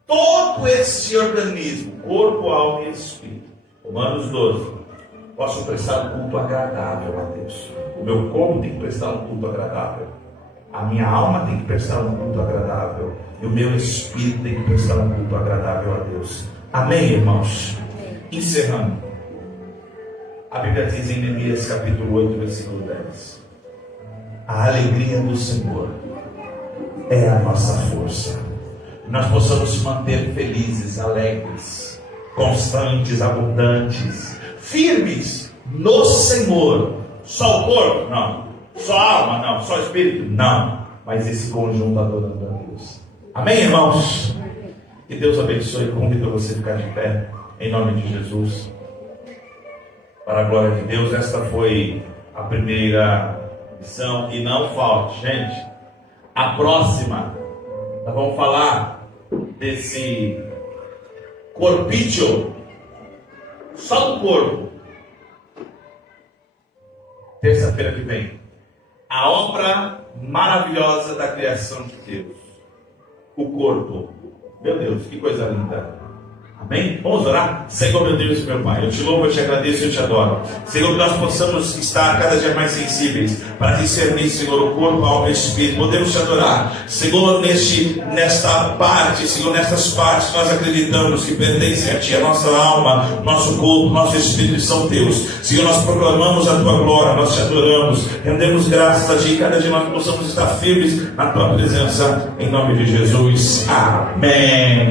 todo esse organismo, corpo, alma e espírito, Romanos 12, possam prestar um culto agradável a Deus. O meu corpo tem que prestar um culto agradável. A minha alma tem que prestar um culto agradável. E o meu espírito tem que prestar um culto agradável a Deus. Amém, irmãos? Encerrando. A Bíblia diz em Neemias capítulo 8, versículo 10. A alegria do Senhor é a nossa força. Nós possamos manter felizes, alegres, constantes, abundantes, firmes no Senhor. Só o corpo? Não. Só a alma? Não. Só o espírito? Não. Mas esse conjunto adorando a Deus. Amém, irmãos? Que Deus abençoe. Convido você a ficar de pé, em nome de Jesus. Para a glória de Deus, esta foi a primeira lição. E não falte, gente, a próxima, nós vamos falar desse corpício, só do corpo. Terça-feira que vem, a obra maravilhosa da criação de Deus, o corpo. Meu Deus, que coisa linda. Amém? Vamos orar? Senhor, meu Deus e meu Pai, eu te louvo, eu te agradeço, eu te adoro. Senhor, que nós possamos estar cada dia mais sensíveis para discernir, Senhor, o corpo, a alma e o espírito. Podemos te adorar, Senhor, nesta parte, Senhor, nestas partes nós acreditamos que pertencem a Ti, a nossa alma, nosso corpo, nosso espírito são Teus. Senhor, nós proclamamos a Tua glória, nós te adoramos, rendemos graças a Ti, e cada dia nós possamos estar firmes na Tua presença, em nome de Jesus. Amém.